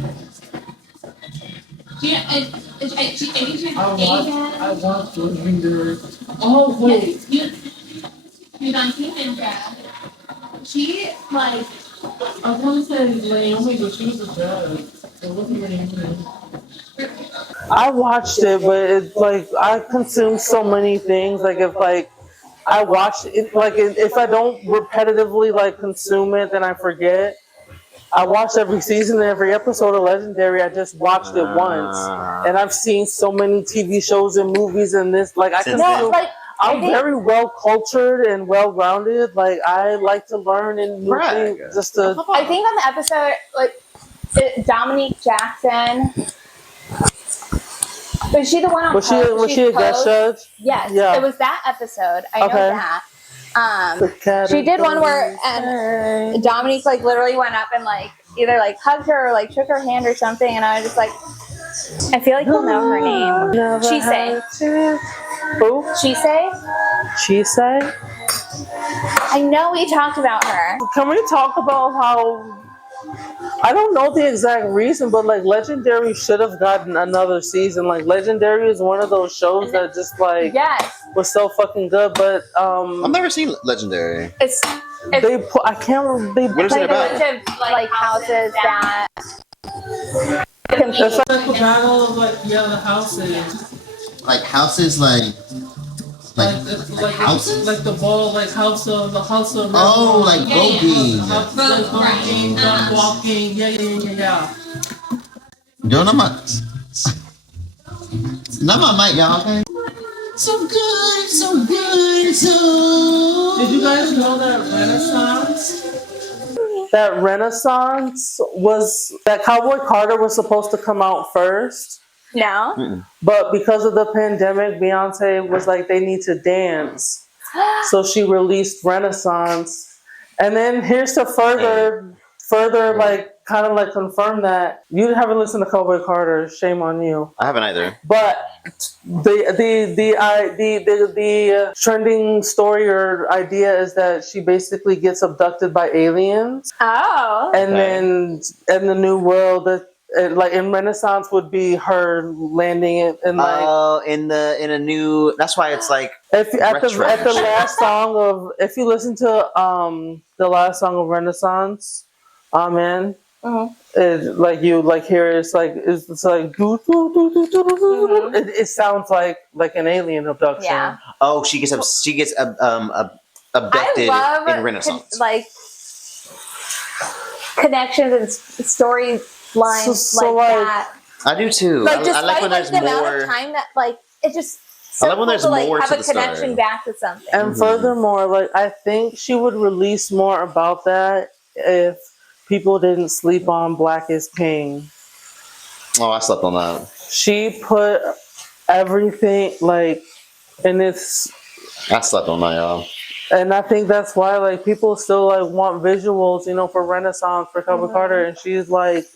Do you know, I think she was Asian. I want to hinder. Oh, wait. Yes, she was on Team Ninja. She, like, I want to say Naomi, but she was a judge. It wasn't Naomi. I watched it, but it's like I consume so many things. Like if like I watch it, like if I don't repetitively like consume it, then I forget. I watched every season and every episode of Legendary. I just watched it once, and I've seen so many TV shows and movies and this. Like I consume. I'm very well cultured and well rounded. Like I like to learn and new things. Just to. I think on the episode, like Dominique Jackson. Was she the one on Was she a guest judge? Yes. Yeah. It was that episode. I know that. She did one where and Dominique like literally went up and like either like hugged her or like shook her hand or something, and I was just like, I feel like you'll know her name. She say. Who? She say. She say. I know we talked about her. Can we talk about how? I don't know the exact reason, but like Legendary should have gotten another season. Like Legendary is one of those shows that just like was so fucking good. But I've never seen Legendary. It's they put, I can't remember. They What is it like a about? bunch of like houses that compete. It's like a battle of like the houses. Like houses, like houses? Like the ball, like house of the house of. Oh, like voguing. House, like voguing, walking. Yeah. Yo, not my mic, y'all. Okay. So good, so good, so. Did you guys know that Renaissance? That Renaissance was that Cowboy Carter was supposed to come out first. No. But because of the pandemic, Beyonce was like, they need to dance. So she released Renaissance. And then here's to further like kind of like confirm that you haven't listened to Cowboy Carter. Shame on you. I haven't either. But the trending story or idea is that she basically gets abducted by aliens. Oh. And then in the new world, like in Renaissance would be her landing it in like in a new. That's why it's like at the last song of if you listen to the last song of Renaissance, Amen. It, like you like hear it's like do, do, do, do, do, do, do. It sounds like an alien abduction. Yeah. Oh, she gets abducted in Renaissance. Like connections and storylines So like like, that. I do too. Like just I like when there's the amount more. of time that like it just. I love when there's to, like, more have to a the connection story. back to something. And furthermore, like I think she would release more about that if people didn't sleep on Black is King. Oh, I slept on that. She put everything like in its. I slept on that, y'all. And I think that's why like people still like want visuals, you know, for Renaissance for Cowboy Carter, and she's like,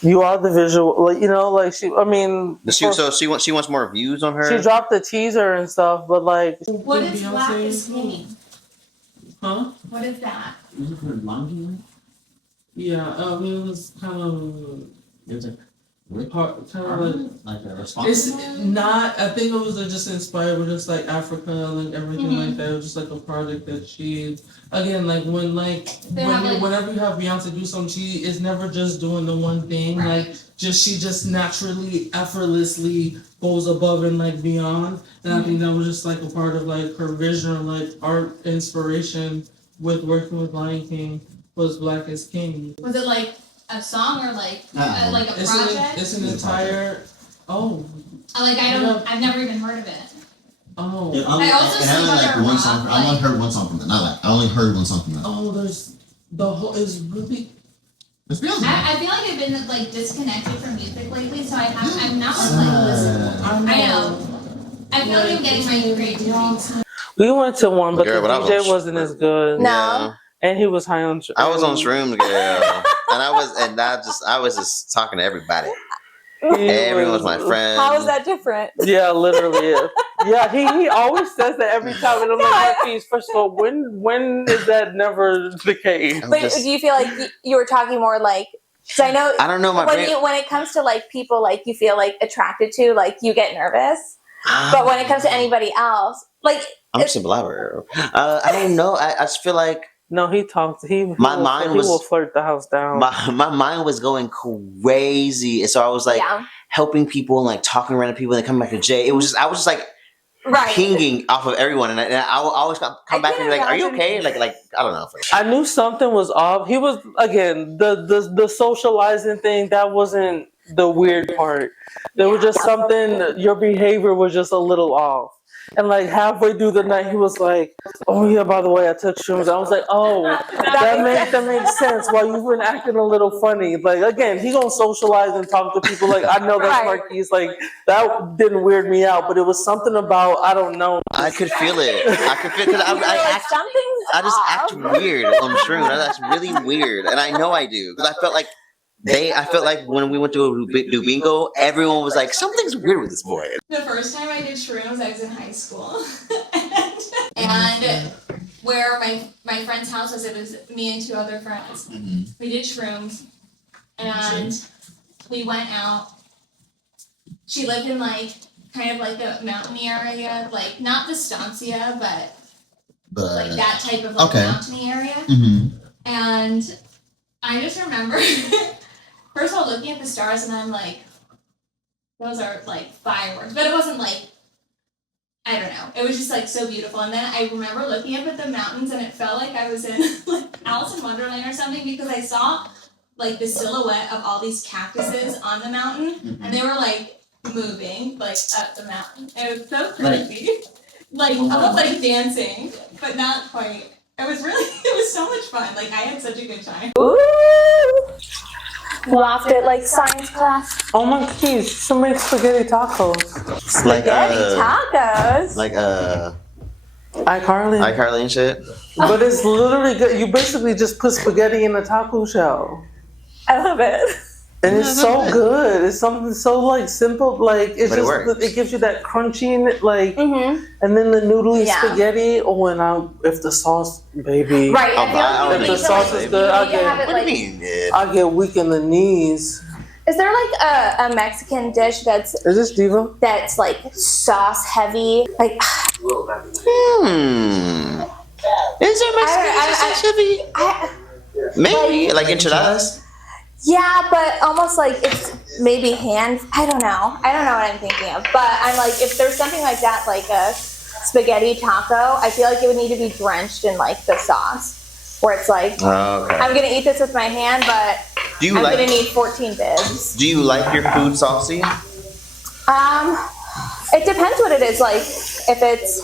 "You are the visual," like you know, like she. I mean, She wants more views on her. She dropped the teaser and stuff, but like, What is Black is King? Huh? What is that? Yeah, it was kind of. Kind of like a response. It's not. I think it was just inspired with just like Africa, like everything like that. It was just like a project that she, again, like whenever you have Beyonce do something, she is never just doing the one thing. Right. Like she just naturally, effortlessly goes above and like beyond. And I think that was just like a part of like her vision, or like art inspiration with working with Lion King was Black is King. Was it like a song or like like a project? It's an entire. Oh. Like I don't know. I've never even heard of it. Oh. Yeah, I only heard one song from that. Not like I only heard one song from that. Oh, there's the whole is really. It's Beyonce. I feel like I've been like disconnected from music lately, so I'm not like listening. I know. I feel like I'm getting my creativity. we went to one, but Girl, the but I was DJ on wasn't as good. No. And he was high on. I was on shrooms, girl, and I was just talking to everybody. Everyone was my friend. How is that different? Yeah, literally. Yeah, he always says that every time, and I'm like, geez, first of all, when is that never the case? But do you feel like you were talking more like? Because I know. I don't know when it comes to like people like you feel like attracted to, like you get nervous. But when it comes to anybody else, like I'm just a blabber. I don't know. I just feel like. No, he talks. He will flirt the house down. My mind was going crazy, and so I was like helping people and like talking to random people, and then coming back to Jay. I was just like pinging off of everyone, and I always come back and be like, "Are you okay?" Like I don't know. I knew something was off. He was again the socializing thing. That wasn't the weird part. There was just something. Your behavior was just a little off. And like halfway through the night, he was like, "Oh yeah, by the way, I took shrooms." I was like, "Oh, that makes sense." While you've been acting a little funny, like again, he gonna socialize and talk to people. Like I know that's Marquise. Like that didn't weird me out, but it was something about I don't know. I could feel it. I could feel it. I just act weird on shrooms. That's really weird, and I know I do because I felt like when we went to do bingo, everyone was like, something's weird with this boy. The first time I did shrooms, I was in high school. And where my friend's house was, it was me and 2 other friends. We did shrooms, and we went out. She lived in like kind of like the mountainy area, like not Estancia, but like that type of like mountainy area. And I just remember, first of all, looking at the stars, and I'm like, those are like fireworks. But it wasn't like, I don't know. It was just like so beautiful. And then I remember looking up at the mountains, and it felt like I was in like Alice in Wonderland or something, because I saw like the silhouette of all these cactuses on the mountain, and they were like moving like up the mountain. It was so crazy. Like almost like dancing, but not quite. It was so much fun. Like I had such a good time. Ooh. Laughed at like science class. Oh my goodness, some make spaghetti tacos. Spaghetti tacos? Like iCarly. iCarly and shit. But it's literally good. You basically just put spaghetti in a taco shell. I love it. And it's so good. It's something so like simple, like it's But just it gives you that crunchy like, and then the noodly spaghetti. Oh, and if the sauce, baby, right? If the sauce is good, What do you mean? I get weak in the knees. Is there like a Mexican dish that's Is this Diva? that's like sauce heavy? Like, Is there Mexican heavy? Maybe like enchiladas. yeah, but almost like it's maybe hand. I don't know what I'm thinking of. But I'm like, if there's something like that, like a spaghetti taco, I feel like it would need to be drenched in like the sauce, where it's like, I'm gonna eat this with my hand, but I'm gonna need 14 bibs. Do you like your food saucy? It depends what it is. Like, if it's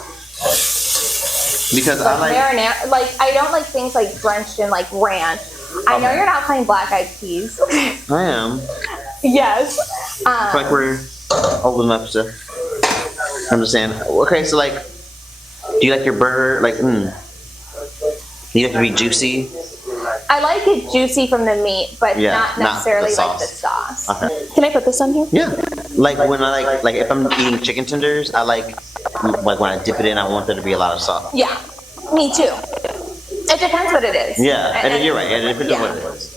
because like I like marinara, like I don't like things like drenched in like ranch. I know you're not playing Black Eyed Peas. I am. Yes. I feel like we're old enough to understand. Okay, so like, do you like your burger like? Do you like to be juicy? I like it juicy from the meat, but not necessarily like the sauce. Okay. Can I put this on here? Yeah. Like when I like if I'm eating chicken tenders, I like when I dip it in, I want there to be a lot of sauce. Yeah, me too. It depends what it is. Yeah, and you're right. It depends on what it is.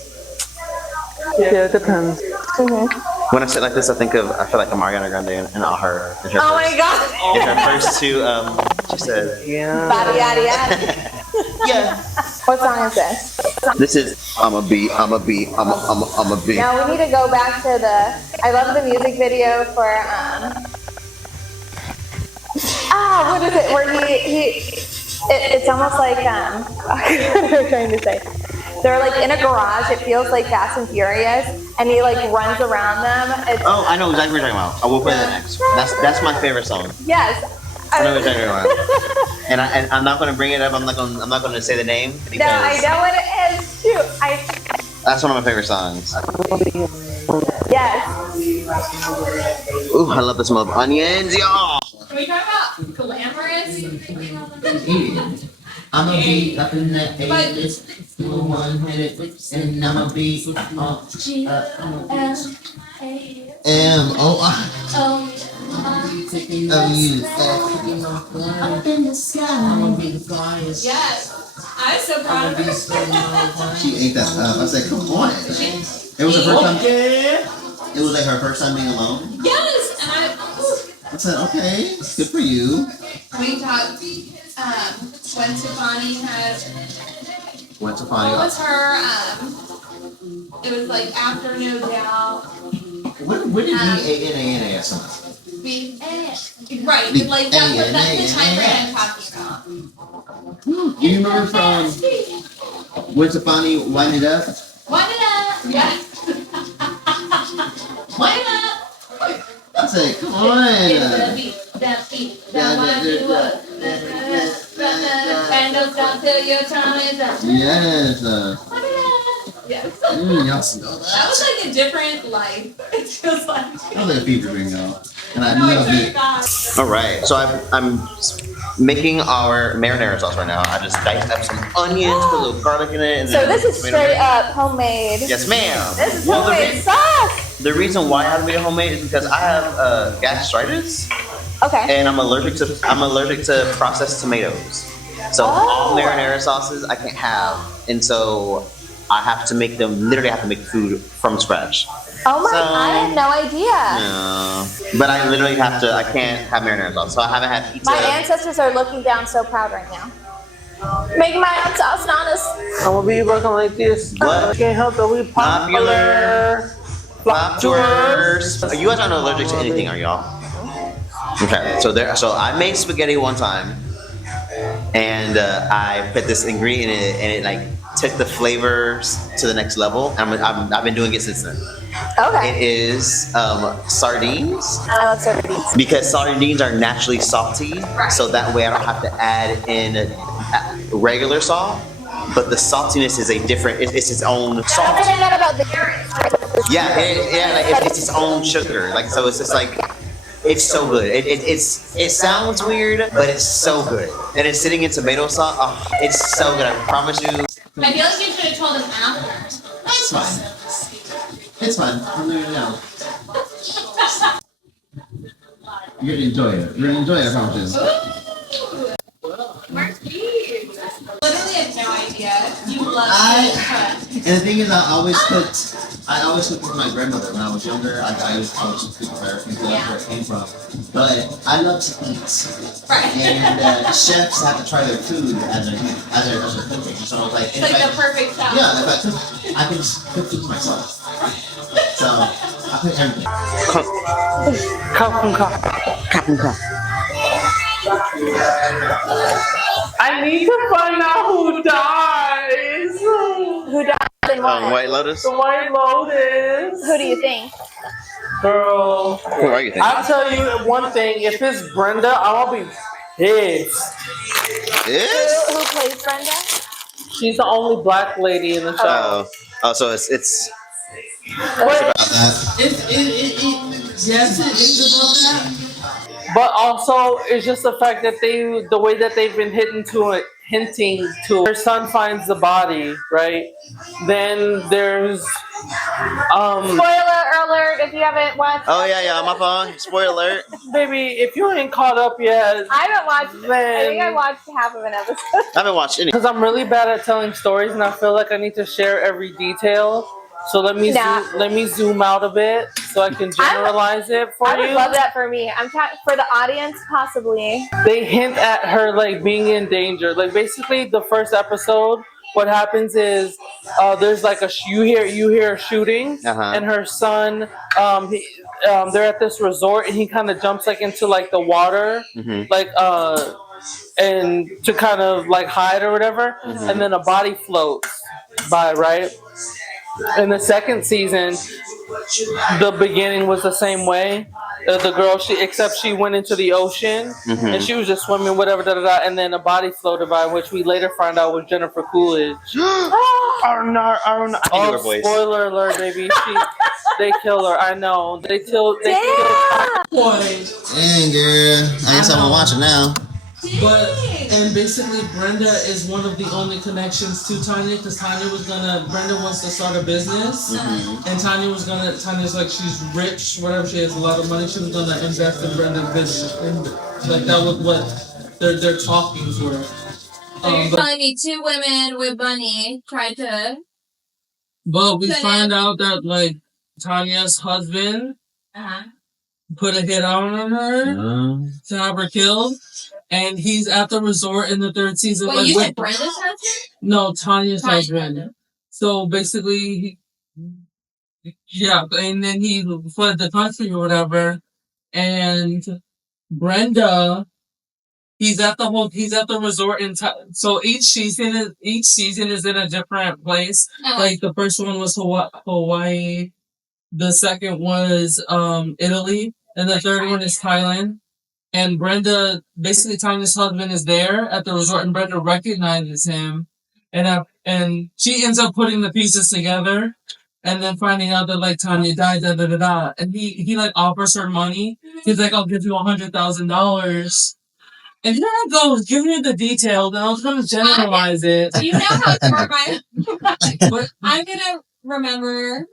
Yeah, it depends. When I sit like this, I feel like I'm Ariana Grande and all her. Oh my god. In her first two, she said, yeah. Body yada yada. Yeah. What song is this? This is I'm a bee. Now we need to go back to I love the music video for what is it? Where it's almost like what am I trying to say? They're like in a garage. It feels like Fast and Furious, and he like runs around them. I know exactly what you're talking about. I will play that next. That's my favorite song. Yes. I know what you're talking about. And I'm not going to bring it up. I'm not going to say the name. No, I know what it is too. That's one of my favorite songs. Yes. Ooh, I love the smell of onions, y'all. Can we talk about glamorous? I'm gonna be up in the A-list, 100 whips, and I'm gonna be up in the sky. I'm gonna be the flyest. Yes, I'm so proud of her. She ate that up. I said, come on. It was her first time. It was like her first time being alone. Yes, and I said, okay, good for you. we talked. When Tiffany had. What was her? It was like after No Doubt. What did B-A-N-A-N-A-S on? Right, like that's the time frame I'm talking about. Do you remember from when Tiffany Wind It Up? Wind it up, yeah. Wind it up. I said, come on. That beat, that wind you up. And don't stop till your time is up. Yes. Yes. Y'all know that. That was like a different life. It feels like. That was like a fever dream, y'all. And I love it. All right, so I'm making our marinara sauce right now. I just diced up some onions, put a little garlic in it. And so this is straight up homemade. Yes, ma'am. This is homemade sauce. The reason why I have made it homemade is because I have gastritis. Okay. and I'm allergic to processed tomatoes. So all marinara sauces I can't have, and so I have to make them. Literally, have to make food from scratch. Oh my! So, I had no idea. no. But I literally have to. I can't have marinara sauce, so I haven't had pizza. My ancestors are looking down so proud right now. Making my own sauce, nanas. I'm gonna be working like this. What? Can't help that we popular. Floptours. You guys aren't allergic to anything, are y'all? Okay, so I made spaghetti one time, and I put this ingredient in it, and it like took the flavors to the next level. I've been doing it since then. Okay. It is sardines. I love sardines. Because sardines are naturally salty, so that way I don't have to add in regular salt. But the saltiness is a different. It's its own salt. That's what I know about the Yeah, like it's its own sugar. Like so, it's just like it's so good. It sounds weird, but it's so good. And it's sitting in tomato sauce. Oh, it's so good. I promise you. I feel like you should have told him after. It's fine. It's fine. I'm doing it now. You're gonna enjoy it. You're gonna enjoy it, I promise. Literally have no idea. You love And the thing is, I always cooked with my grandmother when I was younger. I was cooking for her, where it came from. But I love to eat. Right. And chefs have to try their food as they're cooking. So I was like, It's like the perfect shot. yeah, if I cook, I can cook food myself. So I cook everything. I need to find out who dies. Who dies and what? White Lotus. The White Lotus. Who do you think? Girl. Who are you thinking? I'll tell you one thing. If it's Brenda, I'll be pissed. Who plays Brenda? She's the only black lady in the show. Oh, so it's. Yes, it is about that. But also, it's just the fact that the way that they've been hinting to her son finds the body, right? Then there's Spoiler alert! If you haven't watched. Oh yeah, my phone. Spoiler alert. baby, if you ain't caught up yet, I haven't watched. I think I watched half of an episode. I haven't watched any. because I'm really bad at telling stories, and I feel like I need to share every detail. So let me zoom out a bit so I can generalize it for I you. would love that for me. I'm for the audience, possibly. They hint at her like being in danger. Like basically, the first episode, what happens is there's like you hear a shooting, and her son, they're at this resort, and he kind of jumps like into like the water, like and to kind of like hide or whatever, and then a body floats by, right? In the second season, the beginning was the same way. The girl, except she went into the ocean and she was just swimming, whatever, and then a body floated by, which we later found out was Jennifer Coolidge. Oh, spoiler alert, baby! They kill her. I know. They kill. Boy. Dang, girl. I guess I'm gonna watch it now. And basically Brenda is one of the only connections to Tanya, because Brenda wants to start a business, and Tanya's like, she's rich, whatever, she has a lot of money, she was gonna invest in Brenda's business, and like that was what their talkings were. So you're telling me two women with Bunny tried to... But we find out that like Tanya's husband put a hit on her to have her killed. And he's at the resort in the third season. Wait, you said Brenda's husband? No, Tanya's husband. So basically, and then he fled the country or whatever. And Brenda, he's at the resort in so each season is in a different place. Like the first one was Hawaii, the second was Italy, and the third one is Thailand. And Brenda, basically Tanya's husband is there at the resort, and Brenda recognizes him, and she ends up putting the pieces together, and then finding out that like Tanya died, and he like offers her money. He's like, "I'll give you $100,000." And then I go, give me the details, and I was gonna generalize it. You know how smart I'm gonna remember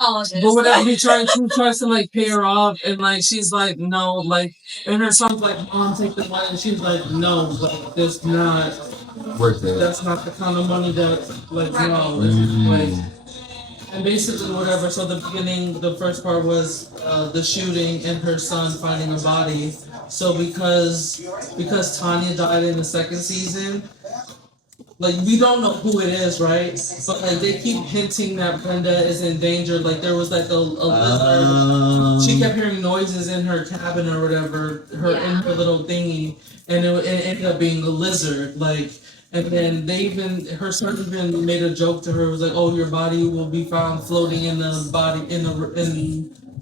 all of it. But whatever he tries to like pay her off, and like she's like no, like, and her son's like, Mom, take the money, and she's like, no, like that's not Worth it. that's not the kind of money that like no, like. And basically, whatever. So the beginning, the first part was the shooting and her son finding a body. So because Tanya died in the second season, like we don't know who it is, right? But like they keep hinting that Brenda is in danger. Like there was like a lizard. She kept hearing noises in her cabin or whatever, in her little thingy, and it ended up being a lizard. Like. And then her son even made a joke to her. It was like, "Oh, your body will be found floating in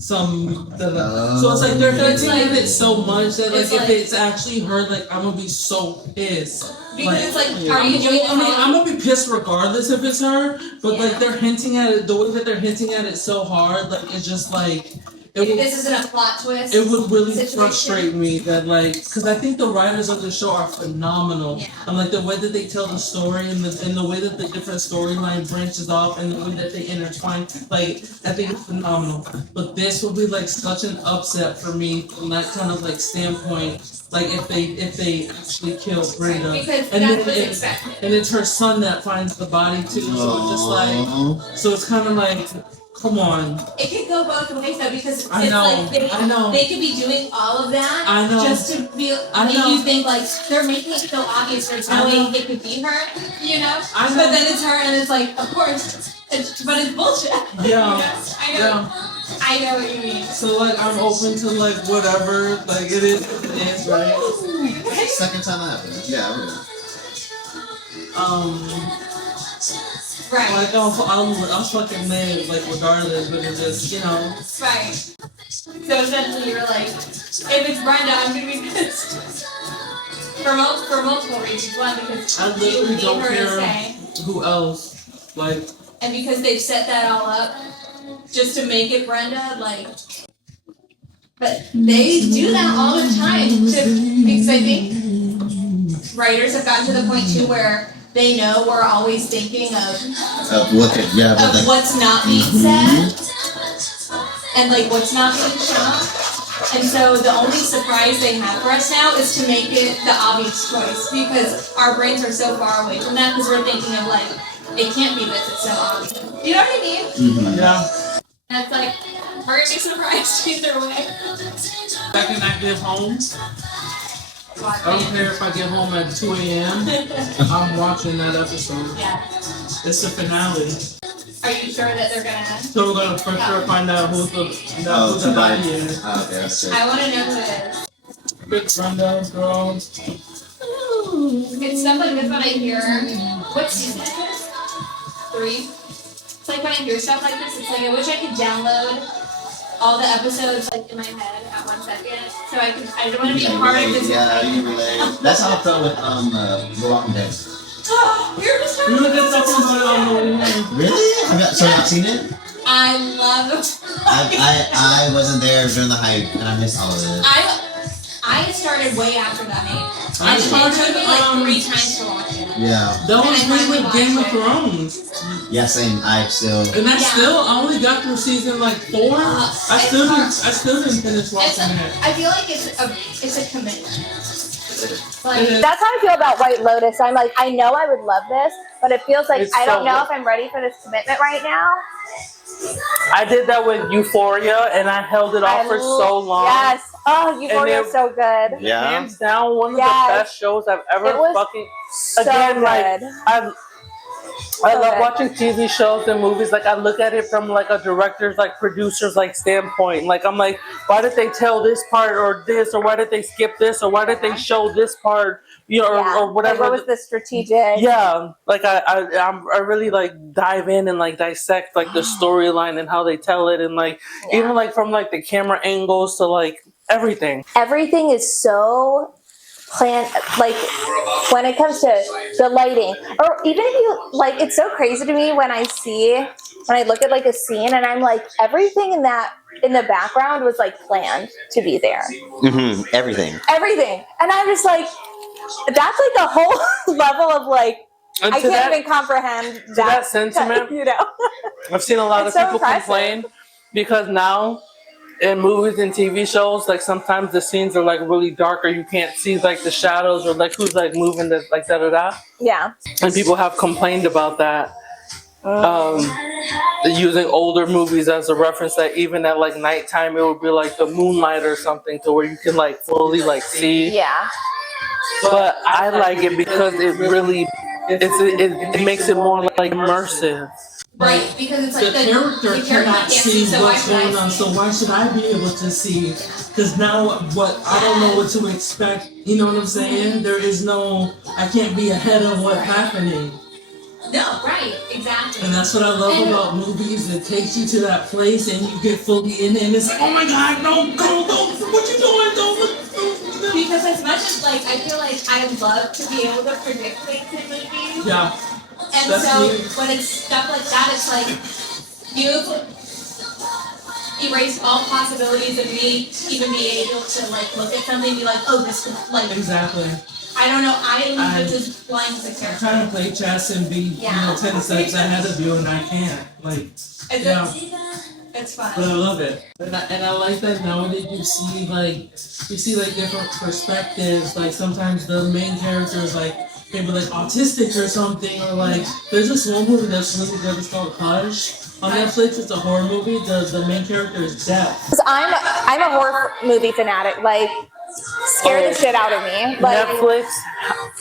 some." So it's like they're hinting at it so much that like if it's actually her, like I'm gonna be so pissed. Because it's like, are you doing I mean, I'm gonna be pissed regardless if it's her. But like they're hinting at it, the way that they're hinting at it so hard, like it's just like. This isn't a plot twist. It would really situation. frustrate me that like, because I think the writers of the show are phenomenal, and like the way that they tell the story and the way that the different storyline branches off and the way that they intertwine, like I think it's phenomenal. But this would be like such an upset for me from that kind of like standpoint. Like if they actually kill Brenda, Because and that's what's then expected. and it's her son that finds the body too. So it's just like, so it's kind of like. Come on. It could go both ways though, because I know, I know. They could be doing all of that just to make you think like they're making it so obvious there's no way it could be her, you know? But then it's her and it's like, of course, but it's bullshit. Yeah. I know. I know what you mean. So like I'm open to like whatever, like it is, right? Second time that happened. Yeah. Right. Like I'll fucking live like regardless, but it's just Right. So essentially, you're like, if it's Brenda, I'm gonna be pissed. For multiple reasons. One, because I literally you don't need her to care stay, who else. Like, and because they've set that all up just to make it Brenda, like. But they do that all the time because I think writers have gotten to the point too where. They know we're always thinking of what's not being said and like what's not being shown. And so the only surprise they have for us now is to make it the obvious choice because our brains are so far away from that because we're thinking of like, it can't be this, it's so obvious. You know what I mean? Mm-hmm. Yeah. And it's like, we're gonna be surprised either way. Second I get home, I don't care if I get home at 2 a.m. I'm watching that episode. Yeah. It's the finale. Are you sure that they're gonna? So we're gonna for sure find out who's the body is. Okay, that's good. I want to know who it is. Big rundown, girls. It's stuff like this when I hear. What season is this? 3. It's like when I hear stuff like this, it's like I wish I could download all the episodes like in my head at 1 second, so I don't want to be a part of this. Yeah, you can relate. That's how I felt with The Walking Dead. We were just talking We were about just talking about it on the way home. Really? So you not seen it? I love. I wasn't there during the hype, and I missed all of it. I started way after that hype. I It started took me like 3 times to watch it. Yeah. That was And I me finally with Game of watched it. Thrones. Yeah, same. I still. And I only got through season like 4. I still didn't finish watching it. I feel like it's a commitment. Like, That's how I feel about White Lotus. I'm like, I know I would love this, but it feels like I don't know if I'm ready for this commitment right now. I did that with Euphoria, and I held it off for so long. Yes. Oh, Euphoria is so good. Yeah. Hands down, one of the best shows I've ever fucking. So Again, like good. I love watching TV shows and movies. Like I look at it from like a director's, like producer's, like standpoint. Like I'm like, why did they tell this part or this, or why did they skip this, or why did they show this part, or whatever. Like, what was the strategic? Yeah, like I really like dive in and like dissect like the storyline and how they tell it, and like even like from like the camera angles to like everything. Everything is so planned, like when it comes to the lighting, or even if you like, it's so crazy to me when I look at like a scene and I'm like, everything in the background was like planned to be there. Everything. And I'm just like, that's like a whole level of like And I can't even comprehend that sentiment. You know, I've seen a lot of so people impressive. complain because now in movies and TV shows, like sometimes the scenes are like really dark, or you can't see like the shadows or like who's like moving, the, like da da da. Yeah. And people have complained about that. Using older movies as a reference, that even at like nighttime it would be like the moonlight or something, to where you can like fully like see. Yeah. But I like it because it really it makes it more like immersive. Right, because it's like the character cannot see so what's going on, so why should I be able to see? Because now what I don't know what to expect. You know what I'm saying? There is no, I can't be ahead of what's happening. No, right, exactly. And that's what I love about movies. It takes you to that place and you get fully in it, and it's like, oh my god, no, go, what you doing? Don't. Because as much as like I feel like I love to be able to predict things in movies. Yeah. And That's so me. when it's stuff like that, it's like you've erased all possibilities of me even being able to like look at something and be like, oh, this could like. Exactly. I don't know. I leave this blind as a I'm character. trying to play chess and be, you know, 10 steps ahead of you, and I can't. Like, yeah. It's fun. But I love it. And I like that nowadays you see like different perspectives. Like sometimes the main character is like maybe like autistic or something, or like there's this one movie that's really good. It's called Hush. On Netflix, it's a horror movie. The main character is deaf. Because I'm a horror movie fanatic. Like, scare the shit out of me. Like, Netflix.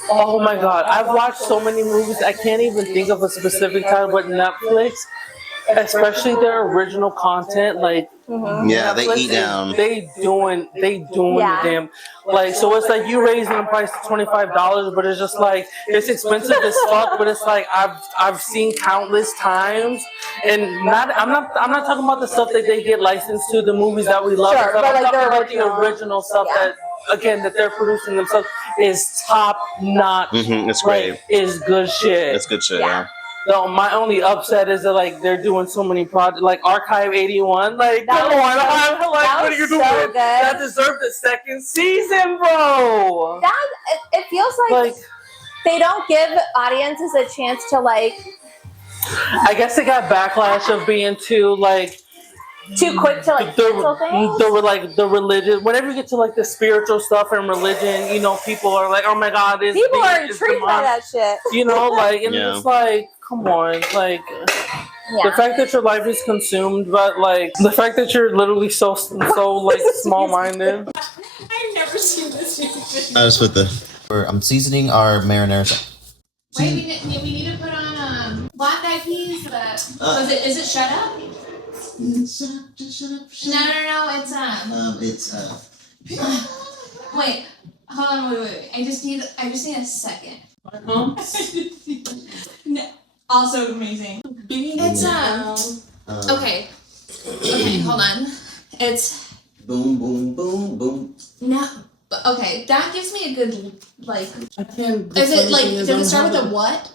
Oh my god, I've watched so many movies. I can't even think of a specific title, but Netflix, especially their original content, like Yeah, they Netflix eat down. They doing Yeah. the damn, like, so it's like you raising the price to $25, but it's just like it's expensive as fuck. But it's like I've seen countless times, and I'm not talking about the stuff that they get licensed to, the movies that we love. Sure, but I'm like talking the about the original stuff Yeah. that, again, that they're producing themselves is top notch. It's great. Like, is good shit. It's good shit. Yeah. Yeah. No, my only upset is that like they're doing so many projects, like Archive 81. Like, That come was on, so- like, that what are you was doing? so good. That deserved a second season, bro. it feels like they don't give audiences a chance to like I guess they got backlash of being too like too quick to like cancel things. the religion. Whenever you get to like the spiritual stuff and religion, you know, people are like, oh my god, People are intrigued by that shit. You know, like, and Yeah. it's like, come on, like. The fact that your life is consumed, but like the fact that you're literally so like small-minded. I've never seen this music. I just put I'm seasoning our marinara. Wait, we need to put on black eyed peas. Is it shut up? Shut up, just shut up. No, it's wait, hold on, wait. I just need a second. No, also amazing. It's okay, hold on. It's Boom, boom, boom, boom. no. Okay, that gives me a good like. I can't. Is it like? Does it start with a what?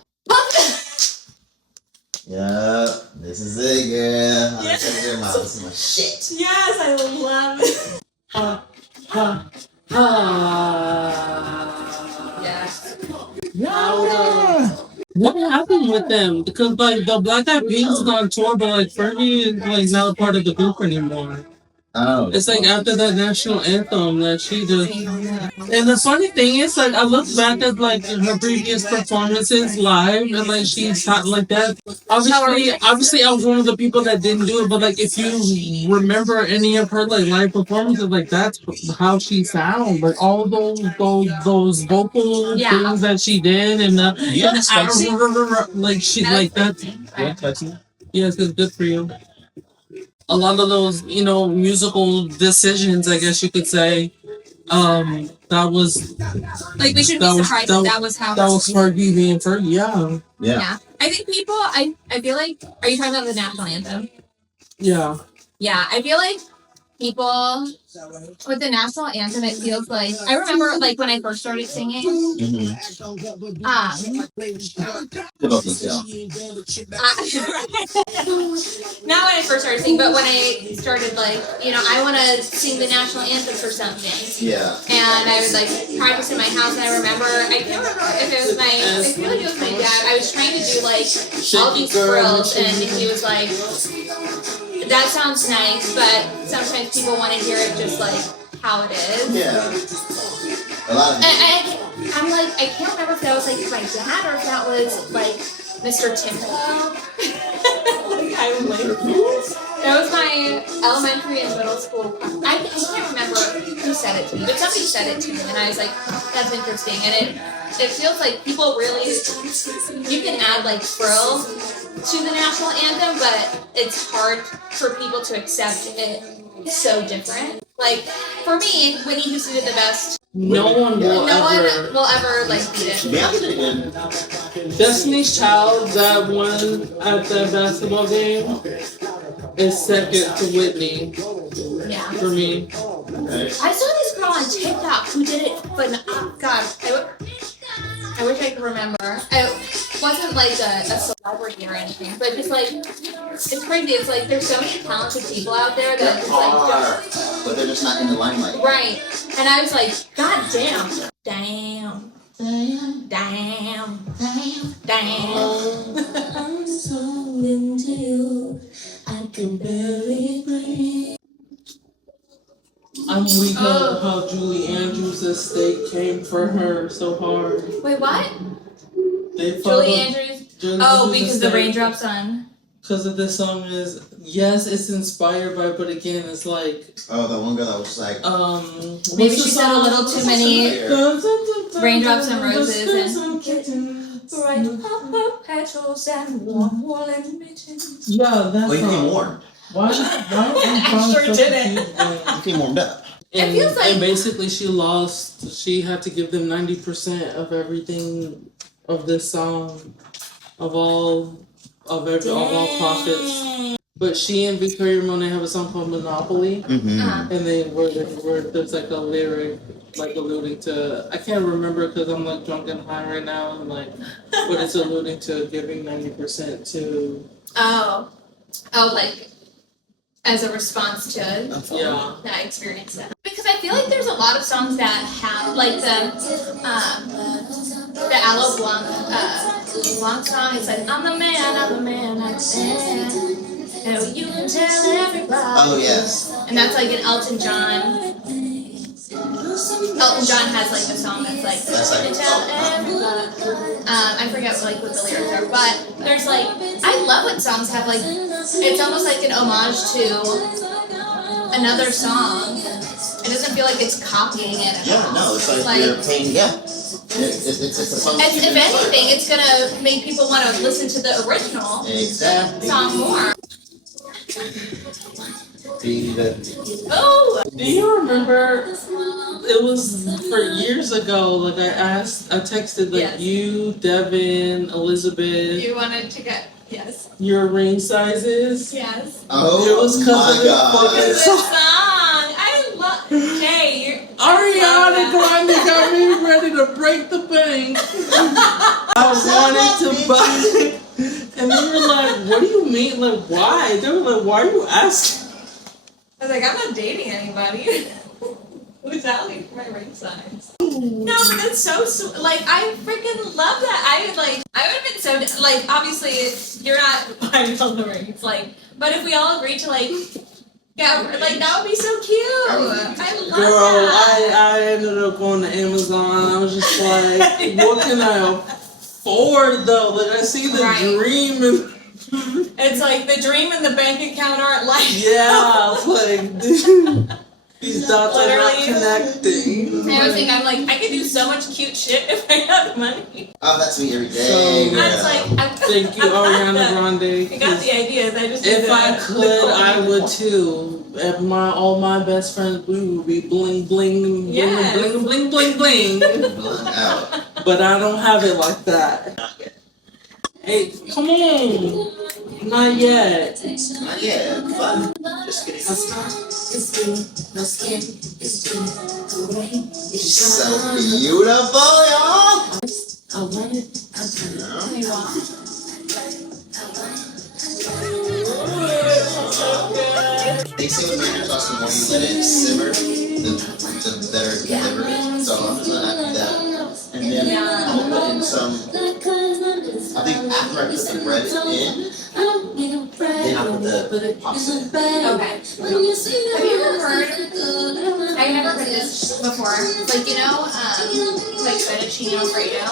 Yeah, this is it, girl. I'm gonna check your mouth. This is my shit. Yes, I love it. Yes. Yeah. What happened with them? Because like the Black Eyed Peas is on tour, but like Fergie is like not a part of the group anymore. Oh. It's like after that national anthem that she just. And the funny thing is, like, I look back at like her previous performances live, and like she's hot like that. Obviously, I was one of the people that didn't do it, but like if you remember any of her like live performances, like that's how she sounds. Like all those vocal things that she did, and like she like that. Yes, it's good for you. A lot of those, you know, musical decisions, I guess you could say, that was Like, we shouldn't be surprised that was how. that was Fergie being Fergie. Yeah. I think people, I feel like, are you talking about the national anthem? Yeah. Yeah, I feel like people with the national anthem, it feels like I remember like when I first started singing. Both of them. Not when I first started singing, but when I started like, you know, I want to sing the national anthem for something. Yeah. And I would like practice in my house, and I remember, I can't remember if it was I feel like it was my dad. I was trying to do like all these frills, and he was like, that sounds nice, but sometimes people want to hear it just like how it is. Yeah. A lot of I'm like, I can't remember if that was like my dad or if that was like Mr. Timberlake. I'm like, that was my elementary and middle school. I can't remember who said it to me, but somebody said it to me, and I was like, that's interesting. And it feels like people really, you can add like frills to the national anthem, but it's hard for people to accept it so different. Like, for me, Whitney Houston did the best. No one will ever like beat it. Yeah, they did. Destiny's Child, that won at the basketball game, is second to Whitney Yeah. for me. I saw this girl on TikTok who did it, but God, I wish I could remember. It wasn't like a celebrity or anything, but just like, it's crazy. It's like there's so many talented people out there that just like don't. But they're just not in the limelight. Right. And I was like, God damn. Damn. Damn. Damn. Damn. I'm so into you. I can barely breathe. I'm weak on how Julie Andrews' estate came for her so hard. Wait, what? They Julie Andrews? Because the raindrops on. Because of this song is, yes, it's inspired by, but again, it's like. Oh, that one girl that was like. Maybe she said a little too many raindrops and roses and. Bright purple petals and warm woolen mittens. Yeah, that's. Oh, you came warm. Why I sure did it. You came warmed up. And, it feels like. And basically, she had to give them 90% of everything of this song, of all profits. But she and Victoria Monet have a song called Monopoly, and there's like a lyric like alluding to, I can't remember because I'm like drunk and high right now, and like, but it's alluding to giving 90% to. Like as a response to that experience. Because I feel like there's a lot of songs that have like the Aloe Blanc song. It's like I'm the man, I'm the man, I'm the man. And you can tell everybody. Oh yes. And that's like an Elton John. Elton John has like a song that's like you can tell everybody. I forget like what the lyrics are, but there's like I love when songs have like it's almost like an homage to another song. It doesn't feel like it's copying it at all. No, it's like you're paying. It's a song. If anything, it's gonna make people want to listen to the original song more. Oh! Do you remember? It was for years ago. Like I texted like you, Devin, Elizabeth. You wanted to get your ring sizes. Yes. Oh, it was because of this song. I love. Hey, Ariana Grande got me ready to break the bank. I wanted to buy it, and they were like, "What do you mean? Like, why?" They were like, "Why are you asking?" I was like, I'm not dating anybody. Who's asking for my ring size? No, but it's so like I freaking love that. I would have been so like obviously you're not buying all the rings like, but if we all agreed to like. Yeah, like that would be so cute. I love that. I ended up going to Amazon. I was just like, what can I afford though? Like I see the dream and it's like the dream and the bank account aren't like. Yeah, I was like, these dots are not connecting. I was thinking, I'm like, I could do so much cute shit if I had the money. Oh, that's me every day. So, thank you, Ariana Grande. I got the ideas. I just if I could, I would too. If all my best friends, we would be bling bling bling bling bling bling. But I don't have it like that. Hey, come on. Not yet. Not yet, but just kidding. So beautiful, y'all. They say with marinara sauce, the more you let it simmer, the better it delivers. So I'm just gonna do that. And then I'm gonna put in some, I think after I put the bread in, then I put the pasta. Okay. Have you ever heard? I've never heard this before. Like like fettuccine alfredo.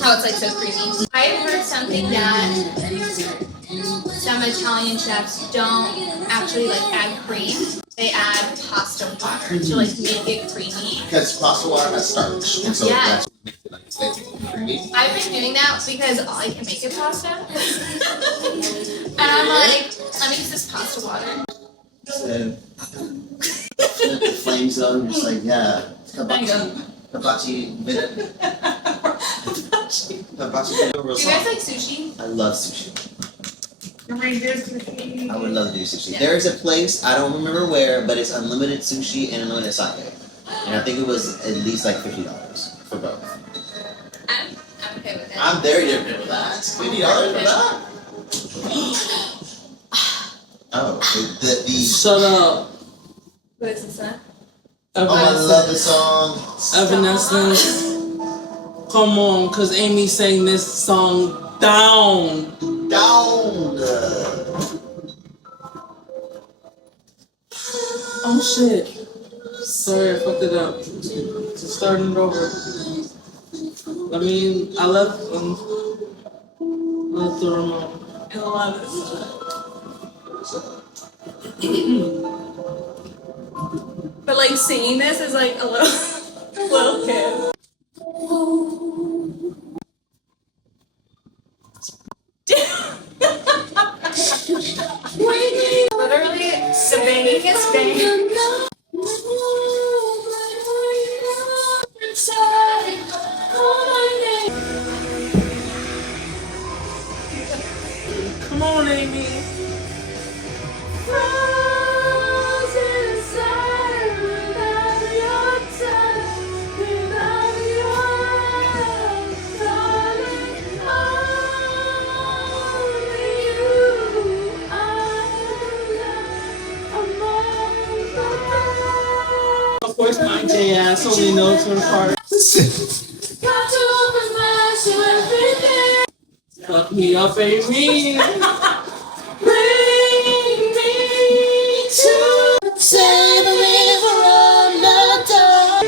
How it's like so creamy. I've heard something that some Italian chefs don't actually like add cream. They add pasta water to like make it creamy. Because pasta water has starch, and so that's what makes it like thick and creamy. I've been doing that because all I can make is pasta. And I'm like, let me use this pasta water. So, the flames on, just like, yeah, hibachi minute. Hibachi minute real Do you guys song. like sushi? I love sushi. I would love to do sushi. There is a place, I don't remember where, but it's unlimited sushi and unlimited sake. And I think it was at least like $50 for both. I'm okay with it. I'm very different with that. $50 for that? Oh, the Shut up. What is this one? oh, I love the song. Evanescence. Come on, cause Amy sang this song down. Down. Oh shit. Sorry, I fucked it up. Starting it over. I left the remote. I love this. But like singing this is like a little kid. Literally, the biggest bang. Come on, Amy. Of course, my gay ass only knows her part. Fuck me up, Amy. Bring me to save me from the dark.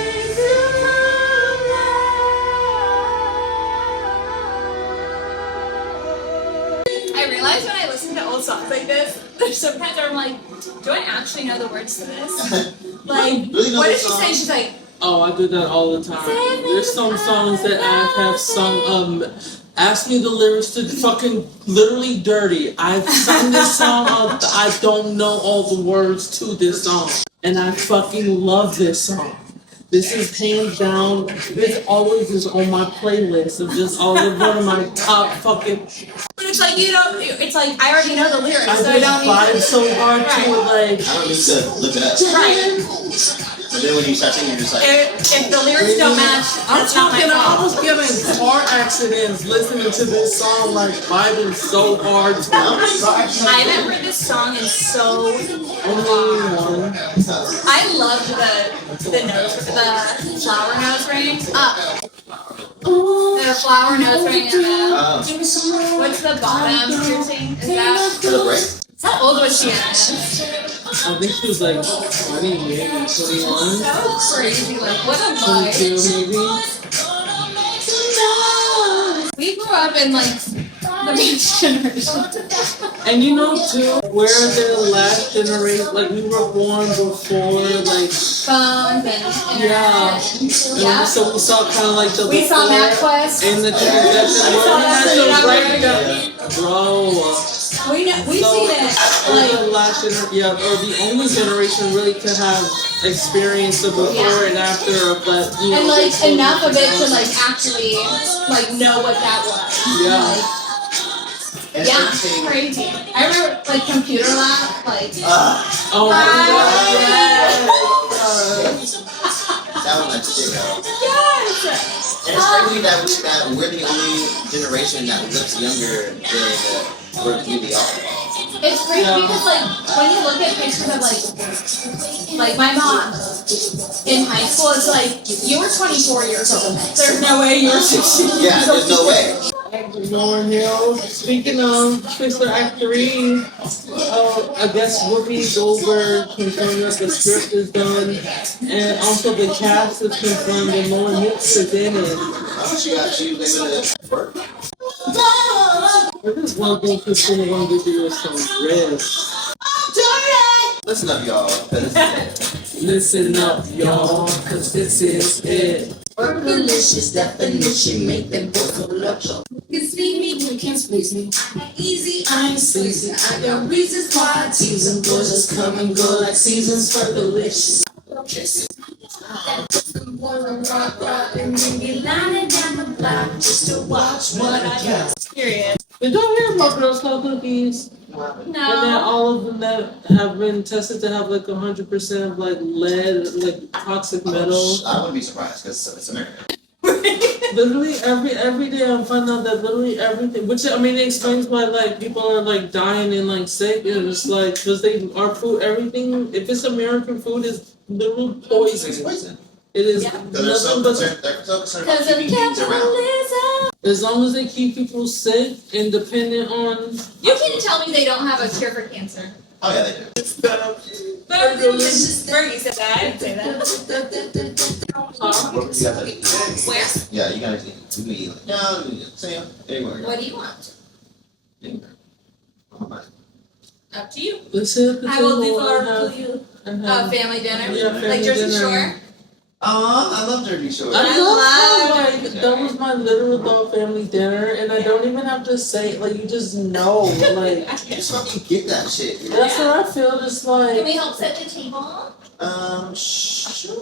I realize when I listen to old songs like this, there's sometimes where I'm like, do I actually know the words to this? Like, Really what know did she the say? song? She's like, Oh, I do that all the time. There's some songs that I have sung. Ask me the lyrics to fucking literally dirty. I've sung this song. I don't know all the words to this song, and I fucking love this song. This is hands down. This always is on my playlist of just all of one of my top fucking. but it's like, it's like, I already know the lyrics, I so I don't just need vibe so hard to it, like. I don't need to look it up. Right. But then when you start singing, you're just like, If the lyrics don't match, I'm that's not my talking, I fault. was getting car accidents listening to this song, like vibing so hard. I haven't heard this song in so Only one. I loved the nose, the flower nose ring. The flower nose ring and the what's the bottom piercing? Is that for the break? how old was she at? I think she was like 20, maybe 21, So crazy, like what a vibe. 22 maybe. We grew up in like the beach generation. And you know too, we're the last generation, like we were born before like, Phones and yeah. Yeah. And so we saw kind of like the We saw before MapQuest. and the transition where we had to break down. Bro. We've seen it. We're Like the last or the only generation really to have experienced the before and after of that, you know. and like enough of it to like actually like know what that was. Yeah. Like, And Yeah, everything- crazy. I remember like computer lab, like Oh my That was like shit, yo. yes. And it's crazy that we're the only generation that looks younger than we're really are. It's crazy because like when you look at pictures of like my mom in high school, it's like you were 24 years old. There's no way you were 16 Yeah, years old. there's no way. Lauren Hill. Speaking of Twister Act 3, I guess Whoopi Goldberg confirmed that the script is done, and also the cast is confirmed, and Lauren Hill is in it. Oh, she was able to work. I just want to think Christina gonna give you some rest. Listen up, y'all. 'Cause Listen up, y'all, cause this is it. Delicious definition, make them both so luxury. You can see me, you can't squeeze me. Easy, I ain't sleazy. I got reasons why I tease them. Boys just come and go like seasons for delicious. Some boys are rock, and then be lining down the block just to watch what I got. Period. Did y'all hear about Girl Scout cookies? And then No. all of them that have been tested to have like 100% of like lead, like toxic metal. I wouldn't be surprised because it's America. Literally every day I'm finding out that literally everything, which I mean it explains why like people are like dying and like sick, and it's like because they our food, everything, if it's American food, is literal poison. It's poison. It is Yeah. They're so nothing but concerned. They're so concerned about Because of keeping things around. capitalism. as long as they keep people sick and dependent on You can tell me they don't have a cure for cancer. Oh yeah, they do. Fergie said that. I didn't say that. What you gotta eat? Where? Yeah, you gotta eat. You can eat. No, Sam. Anywhere. What do you want? Anywhere. Oh, my. Up to you. let's hit the I will table do for you. and have- Family dinner. Yeah, family like Jersey dinner. Shore. I love Jersey Shore. I I love love- like that was my literal thought family dinner, and I don't even have to say it, like you just know, like You just fucking get that shit. You know? that's what I feel. Just Can like we help set the table? Sure.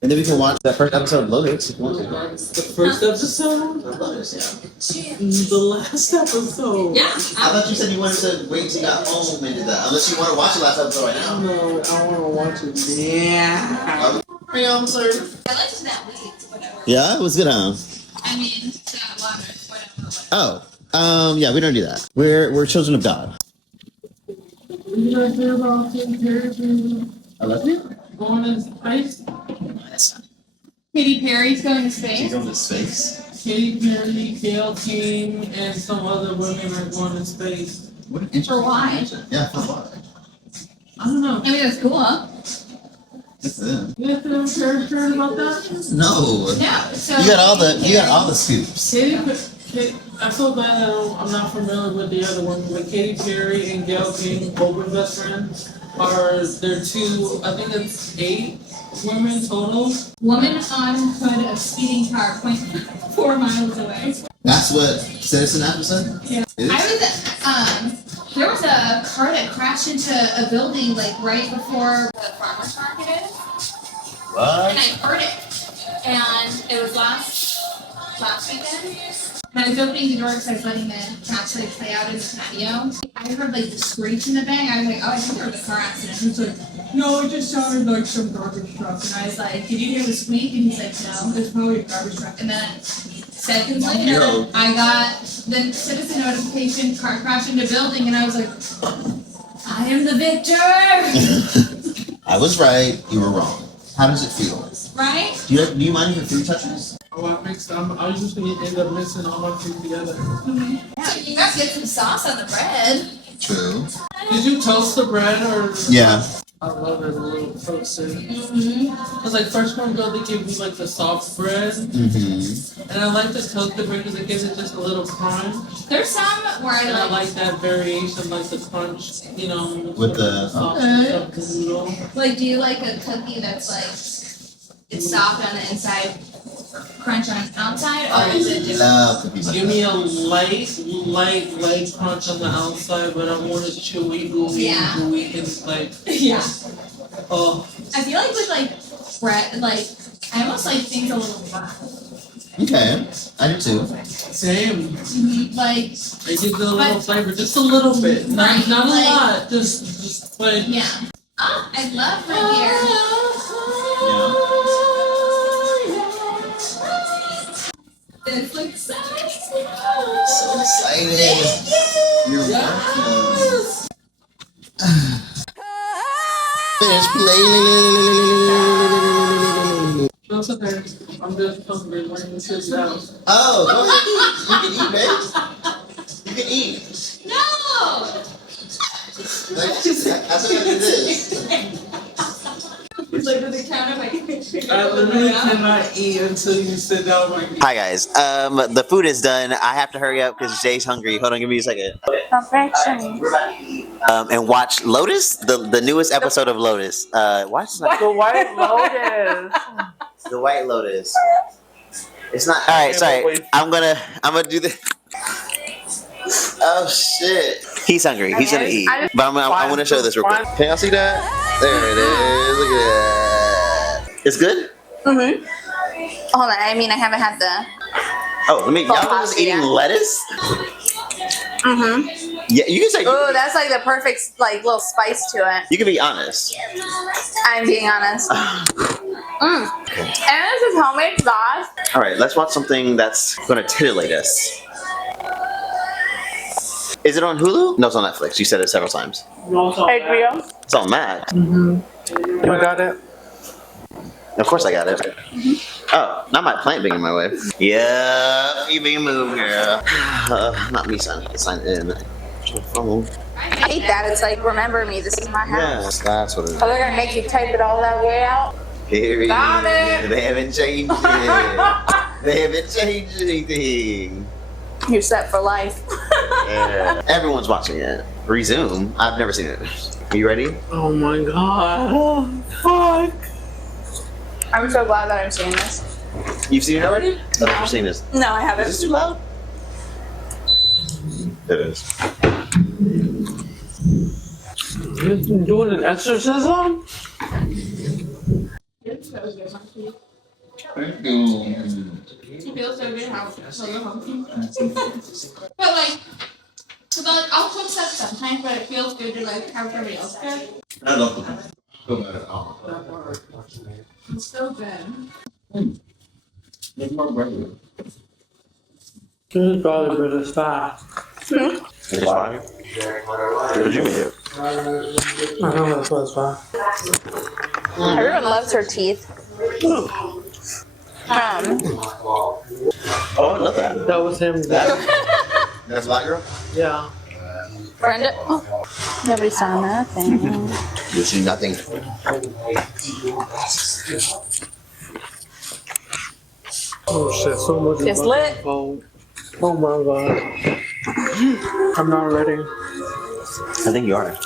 And then we can watch that first episode of Lotus if you want to. the first episode, Lotus, yeah. the last episode. Yeah. I thought you said you wanted to wait till you got home and do that. Unless you want to watch the last episode right now. No, I want to watch it. Yeah. Hey, sir. I liked that week, whatever. Yeah, it was good, huh? I mean, that water, whatever. Yeah, we don't do that. We're children of God. You guys hear about Katy Perry I love you. going in space? Katy Perry's going to space. going to space. Katy Perry, Gail King, and some other women are going to space. What an For why? Yeah, for what? I don't know. I mean, that's cool. It's them. You guys heard about that? No. No. So You got all the scoops. I feel bad that I'm not familiar with the other one, but Katy Perry and Gail King, Oprah's best friend, they're two, I think it's 8 women total. Woman on hood of speeding car 0.4 miles away. That's what Citizen Apple said? Yeah. Is it? I was there was a car that crashed into a building like right before the farmer's market is. What? And I heard it. And it was last weekend. And I was opening the door because I was letting the cats like play out in the patio. I heard like the screech in the bang. I was like, oh, I think there was a car accident. He was like, no, it just sounded like some garbage truck. And I was like, did you hear the squeak? And he's like, no, it's probably a garbage truck. And then seconds later, Yo. I got the citizen notification, car crashed into building, and I was like, I am the victor, I was right. You were wrong. How does it feel? right? Do you mind if your food touches? Oh, I usually end up mixing all my food together. Yeah, you guys get some sauce on the bread. True. Did you toast the bread or? Yeah. I love it a little toasted. Mm-hmm. Cause like first one go they give me like the soft bread, Mm-hmm. and I like the toasted bread because it gives it just a little crunch. There's some where And I I like that variation, like the crunch, you know, With the- soft Okay. of the noodle. like, do you like a cookie that's like, it's soft on the inside, crunch on the outside, or is it just? Love cookies like Give me that. a light crunch on the outside, but I want it chewy, gooey, Yeah. gooey, and like, Yeah. oh, I feel like with like bread, like, I almost like things a little rough. Okay, I do too. Same. Like, It gives it a little flavor, just a little bit. Not a lot. Just like. yeah. Oh, I love her hair. This looks so Excited. You're Yes. Finish playing. That's okay. I'm just hungry. Let me sit down. Oh, go ahead. You can eat, babe. You can eat. No! That's what it is. He's like with the counter, like, I literally cannot eat until you sit down with me. Hi guys. The food is done. I have to hurry up because Jay's hungry. Hold on, give me a second. Perfection. And watch Lotus, the newest episode of Lotus. Watch The White Lotus. the White Lotus. It's not. All right, sorry. I'm gonna do this. Oh shit. He's hungry. He's gonna eat. But I'm gonna show this real quick. Can y'all see that? There it is. Look at that. It's good? Mm-hmm. Hold on. I mean, I haven't had the. Oh, let me. Y'all was eating lettuce? Mm-hmm. Yeah, you can say. Ooh, that's like the perfect like little spice to it. You can be honest. I'm being honest. And this is homemade sauce. All right, let's watch something that's gonna titillate us. Is it on Hulu? No, it's on Netflix. You said it several times. HBO. It's on Max. You got it? Of course I got it. Oh, not my plant being in my way. Yeah, you being moved, girl. Not me signing. Sign in. Phone. I hate that. It's like, remember me. This is my house. Yes, that's what it is. Oh, they're gonna make you type it all that way out. Period. Got it. They haven't changed it. They haven't changed anything. You're set for life. Yeah. Everyone's watching it. Resume. I've never seen it. Are you ready? Oh my god. Oh, fuck. I'm so glad that I'm seeing this. You've seen it already? I've never seen this. No, I haven't. Is this too loud? It is. You're doing an exorcism? It feels so good how but like, so like, I'll cook stuff sometimes, but it feels good to like have somebody else cook. I love them. It's so good. Make more bread. This garlic bread is fast. It's fire. What did you make it? I know that's what's fast. Everyone loves her teeth. Oh, I love that. That was him. That's Black Girl? Yeah. Brenda. Oh. Nobody saw nothing. You see nothing. Oh shit, so much. It's lit. Oh my god. I'm not ready. I think you are.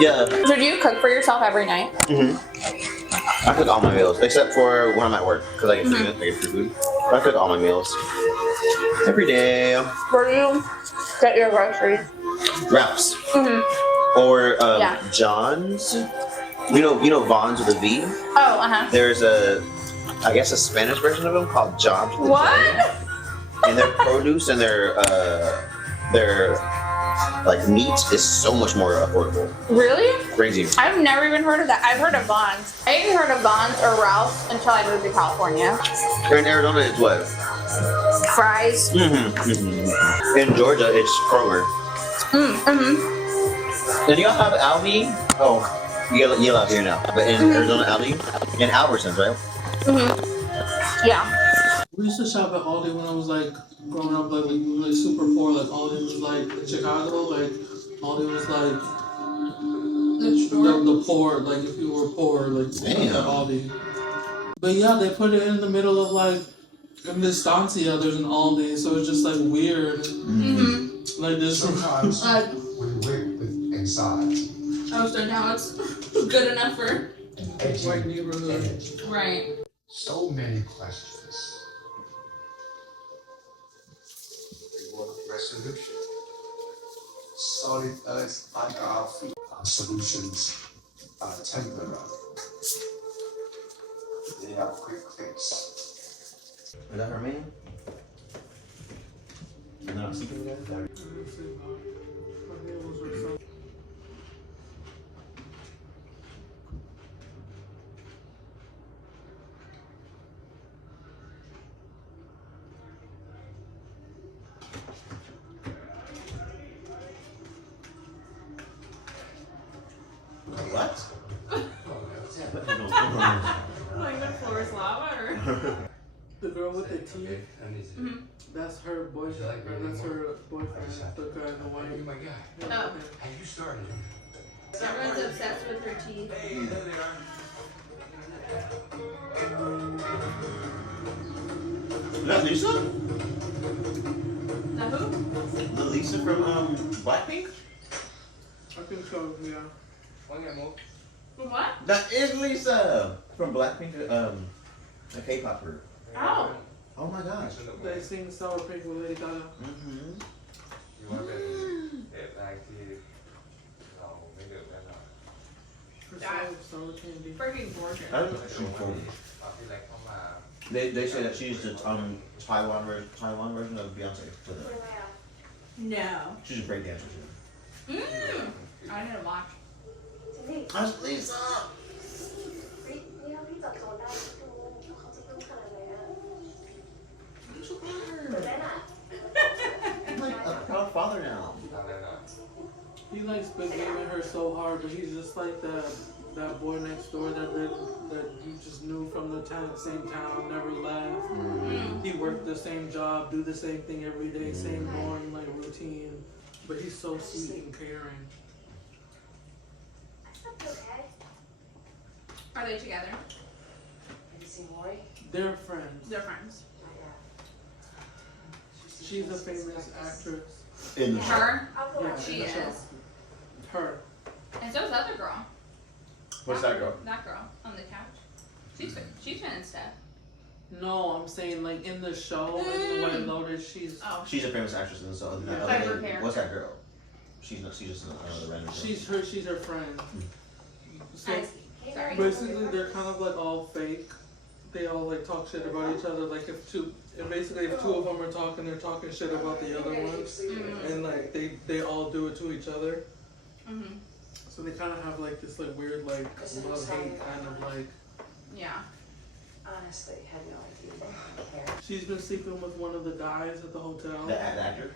Yeah. So do you cook for yourself every night? I cook all my meals, except for when I'm at work, because I get free, I get free food. But I cook all my meals. Every day. Where do you get your groceries? Wraps. Or Yeah. John's. You know Vaughn's with a V? Oh, uh-huh. There's I guess a Spanish version of them called John's with a J. What? And their produce and their like meat is so much more affordable. Really? Crazy. I've never even heard of that. I've heard of Vons. I even heard of Vons or Ralph's until I moved to California. Here in Arizona, it's what? Fries. In Georgia, it's Kroger. And y'all have Aldi? Oh, you live here now. But in Arizona, Aldi? And Albertsons, right? Yeah. We used to shop at Aldi when I was like growing up, like we were like super poor. Like Aldi was like in Chicago, like Aldi was like the poor. Like if you were poor, like you went at Aldi. But yeah, they put it in the middle of like in Estancia. There's an Aldi, so it's just like weird. Like this. Sometimes Like, we live with anxiety oh, so now it's good enough for and edgy White neighborhood. energy. right. So many questions. We want resolution. Solid earth under our feet. Our solutions temper. They have quick fix. Is that her man? They're not sleeping together? What? Like the floor is lava or? The girl with the teeth, that's her boyfriend, or that's her boyfriend, the guy in the white. You're my guy. Oh. Have you started? Everyone's obsessed with her teeth. Hey, there they are. That Lisa? Now who? The Lisa from Blackpink? I think so, yeah. What? That is Lisa from Blackpink, a K-pop group. Oh. Oh my gosh. They sing Sour Pink with Lady Gaga. Mm-hmm. That's Sour candy. freaking gorgeous. They say that she's the Taiwan version of Beyonce. To them. No. She's a great dancer too. I need to watch. That's Lisa. I'm like a proud father now. He likes big gaming her so hard, but he's just like that boy next door that you just knew from the same town, never left. He worked the same job, do the same thing every day, same boring like routine. But he's so sweet and caring. Are they together? They're friends. They're friends. She's a famous actress. In the show. Her? Yeah, She in the show. is. Her. And so is the other girl. What's that girl? That girl on the couch. She's been in stuff. No, I'm saying like in the show, in the White Lotus, she's She's a famous actress in the show. What's that girl? She's just another random girl. she's her friend. So I see. Sorry. basically, they're kind of like all fake. They all like talk shit about each other. Like if two of them are talking, they're talking shit about the other one, and like they all do it to each other. So they kind of have like this like weird like love hate kind of like. Yeah. Honestly, had no idea. She's been sleeping with one of the guys at the hotel. The actor?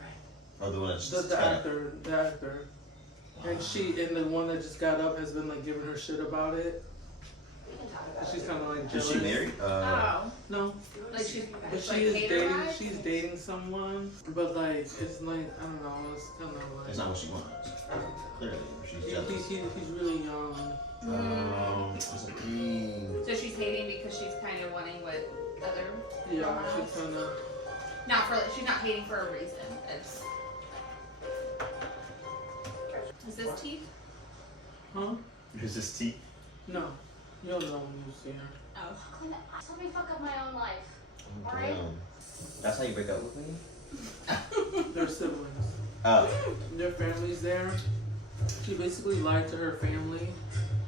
Or the one that's The actor. And the one that just got up has been like giving her shit about it. She's kind of like Is jealous. she married? Oh. No. Like she's But she like is hater dating. vibes? She's dating someone, but like it's like I don't know. It's kind of like It's not what she wants. Clearly, she's jealous. he's really young. That's a thing. So she's hating because she's kind of wanting what other Yeah, girl has? she's kind of. She's not hating for a reason. It's. Is this teeth? Huh? Is this tea? No, you'll know when you see her. Oh. Let me fuck up my own life. Oh, Alright? damn. That's how you break up with me? They're siblings. Oh. Their family's there. She basically lied to her family,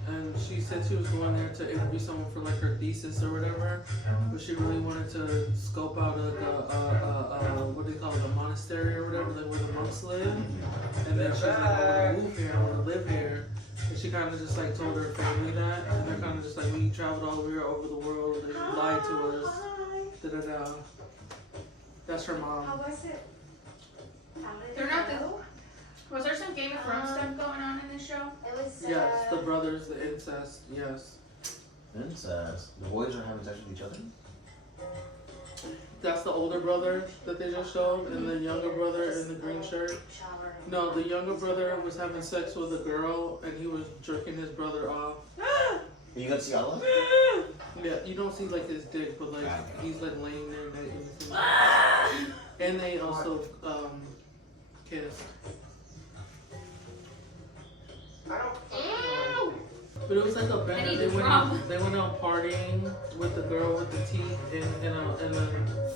and she said she was going there to interview someone for like her thesis or whatever, but she really wanted to scope out what do you call it, a monastery or whatever, like where the monks live. And then she's like, I want to move here, I want to live here. And she kind of just like told her family that, and they're kind of just like, we traveled all over the world, they lied to us, da-da-da. That's her mom. How was it? They're not the. Was there some Game of Thrones stuff going on in this show? It was. Yes, the brothers, the incest, yes. Incest. The boys are having sex with each other? That's the older brother that they just showed, and the younger brother in the green shirt. No, the younger brother was having sex with a girl, and he was jerking his brother off. You got to see all of it? Yeah, you don't see like his dick, but like he's like laying there naked. And they also kissed. But it was like a band. They went out partying with the girl with the teeth in a.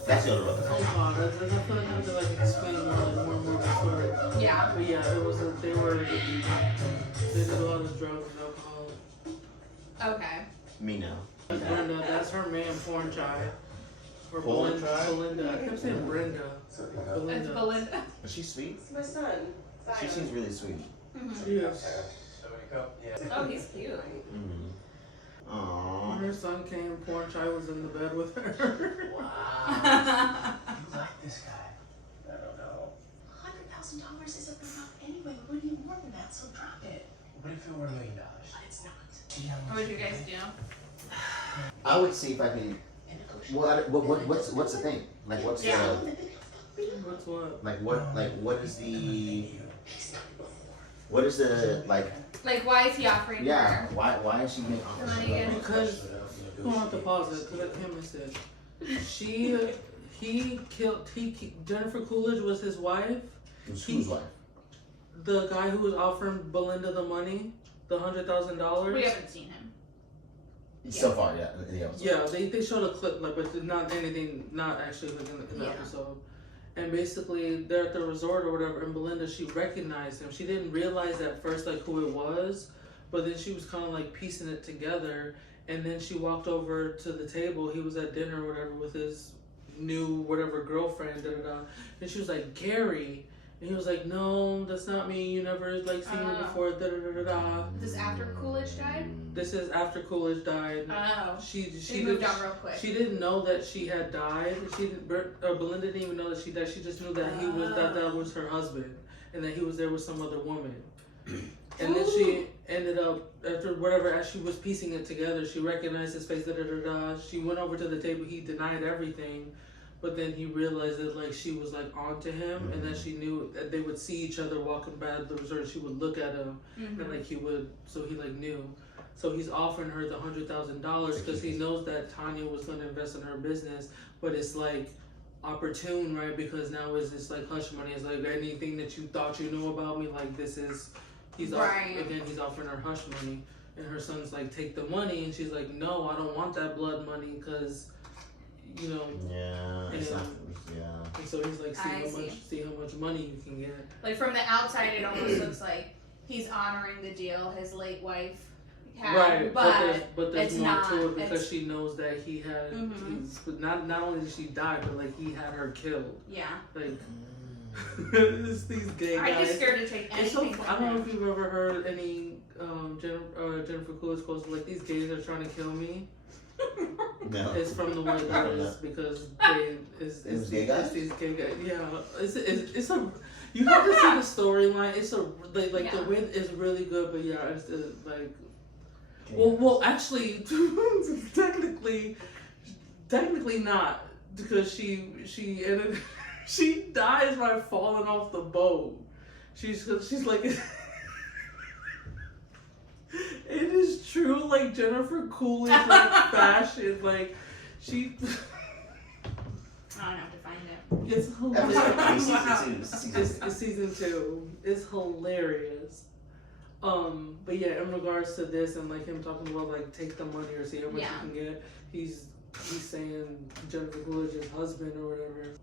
That's the other brother. Oh god, I feel like I have to like explain more and more of the story. Yeah. But yeah, it was they did a lot of drugs and alcohol. Okay. Me now. Brenda, that's her man, Porn Chai. Or Porn Belinda. Chai? Belinda. I kept saying Brenda. It's Belinda. Belinda. Is she sweet? My son. She seems really sweet. Yes. Oh, he's cute. Aww. When her son came, Porn Chai was in the bed with her. You like this guy? I don't know. $100,000 isn't enough anyway. We're worth more than that, so drop it. What if it were $1 million? But it's not. What would you guys do? I would see if I can. Well, what's the thing? Like, what's Yeah. What's what? what is the like? Like, why is he offering Yeah. her? Why is she getting The money again? Because you don't have to pause it, because I can't miss it. Jennifer Coolidge was his wife. Whose wife? The guy who was offering Belinda the money, the $100,000. We haven't seen him. So far, yeah. Yeah, they showed a clip, like, but not anything, not actually like in the Yeah. episode. And basically, they're at the resort or whatever, and Belinda, she recognized him. She didn't realize at first, like, who it was, but then she was kind of, like, piecing it together. And then she walked over to the table. He was at dinner or whatever with his new whatever girlfriend, da-da-da. And she was like, Gary. And he was like, no, that's not me. You never, like, seen me before, da-da-da-da-da. This after Coolidge died? This is after Coolidge died. Oh. She moved on real quick. She didn't know that she had died. Belinda didn't even know that she died. She just knew that he was that was her husband, and that he was there with some other woman. And then she ended up after whatever, as she was piecing it together, she recognized his face. Da da da da. She went over to the table. He denied everything, but then he realized that like she was like onto him, and that she knew that they would see each other walking by the resort. She would look at him, and like he would, so he like knew. So he's offering her the $100,000 because he knows that Tanya was going to invest in her business, but it's like opportune, right? Because now it's just like hush money. It's like anything that you thought you knew about me, like this is, he's he's offering her hush money, and her son's like, take the money, and she's like, no, I don't want that blood money because, you know. Yeah. And, It's not, and so he's like, see how much money you can get. Like, from the outside, it almost looks like he's honoring the deal his late wife had. Right, but there's it's more not, to it because she knows that he had. But not only did she die, but like he had her killed. Yeah. Like it's these gay guys. I'm just scared to take anything. I don't know if you've ever heard any Jennifer Coolidge quotes, like these gays are trying to kill me. No. It's from the white guys because it's gay guys. It's these gay guys. Yeah, it's a. You have to see the storyline. It's a the win is really good, but yeah, it's like. Well, actually, technically not, because she dies by falling off the boat. She's like, it is true, like Jennifer Coolidge, like fashion, like she. I don't have to find it. It's hilarious. Season 2. It's season 2. It's hilarious. But yeah, in regards to this and like him talking about like take the money or see how much you can get, he's saying Jennifer Coolidge's husband or whatever,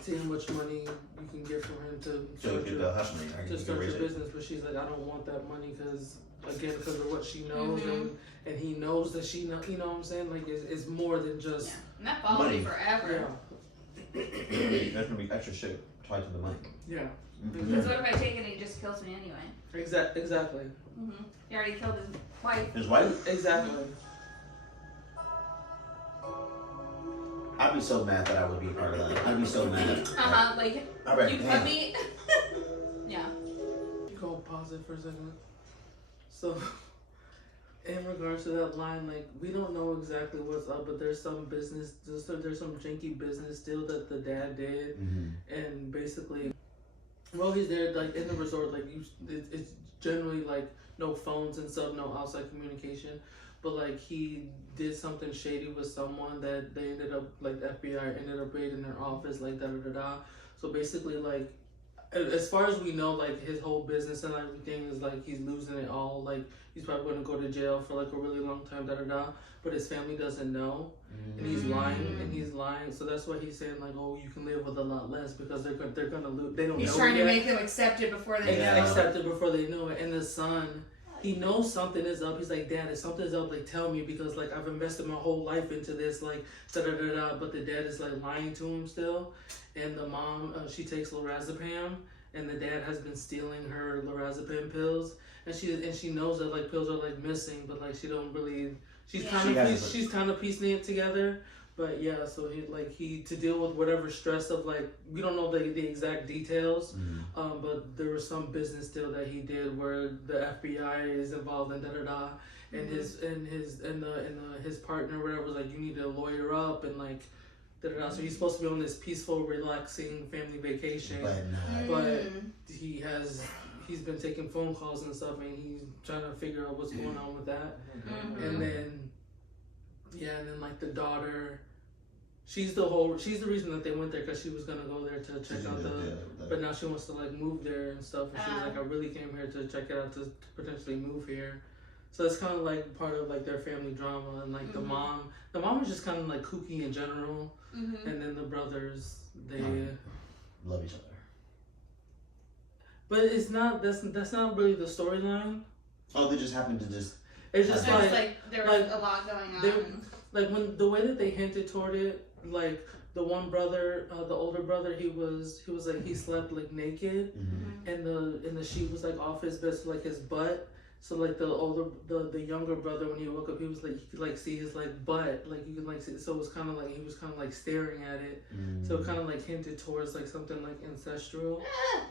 see how much money you can get from him to start your business. But she's like, I don't want that money because of what she knows, and he knows that she knows. You know what I'm saying? Like it's more than just. Yeah. And that follows me forever. Yeah. There's gonna be extra shit tied to the money. Yeah. Because what if I take it and he just kills me anyway? Exactly. He already killed his wife. His wife? Exactly. I'd be so mad that I would be a part of that. I'd be so mad. Like, you put me. Yeah. You go pause it for a second. So, in regards to that line, like, we don't know exactly what's up, but there's some business, there's some janky business deal that the dad did, and basically, while he's there, like, in the resort, like, it's generally, like, no phones and stuff, no outside communication, but, like, he did something shady with someone that they ended up, like, the FBI ended up raiding their office, like, da-da-da-da. So, basically, like, as far as we know, like, his whole business and everything is, like, he's losing it all. Like, he's probably going to go to jail for, like, a really long time, da-da-da. But his family doesn't know. And he's lying. So that's why he's saying, like, oh, you can live with a lot less because they're going to lose. They don't know. He's trying to make them accept it before they know. Accept it before they know it. And the son, he knows something is up. He's like, Dad, if something's up, like tell me, because like I've invested my whole life into this, like da da da da. But the dad is like lying to him still, and the mom she takes lorazepam, and the dad has been stealing her lorazepam pills, and she knows that like pills are like missing, but like she don't really. She's kind of piecing it together. But yeah, so he to deal with whatever stress of like, we don't know the exact details, but there was some business deal that he did where the FBI is involved and da da da, and his partner whatever was like, you need to lawyer up and like da da da. So he's supposed to be on this peaceful, relaxing family vacation, but he's been taking phone calls and stuff, and he's trying to figure out what's going on with that, and then. Yeah, and then like the daughter, she's the reason that they went there, because she was gonna go there to check out but now she wants to like move there and stuff, and she's like, I really came here to check it out to potentially move here. So it's kind of like part of like their family drama, and like the mom is just kind of like kooky in general, and then the brothers, they love each other. But it's not, that's not really the storyline. Oh, they just happen to just. It's just like there was a lot going on. Like when the way that they hinted toward it, like the one brother, the older brother, he was like, he slept like naked, and the sheet was like off his bed, so like his butt. So like the younger brother, when he woke up, he was like, you could like see his like butt, like you could like see. So it was kind of like he was kind of like staring at it. So it kind of like hinted towards like something like ancestral.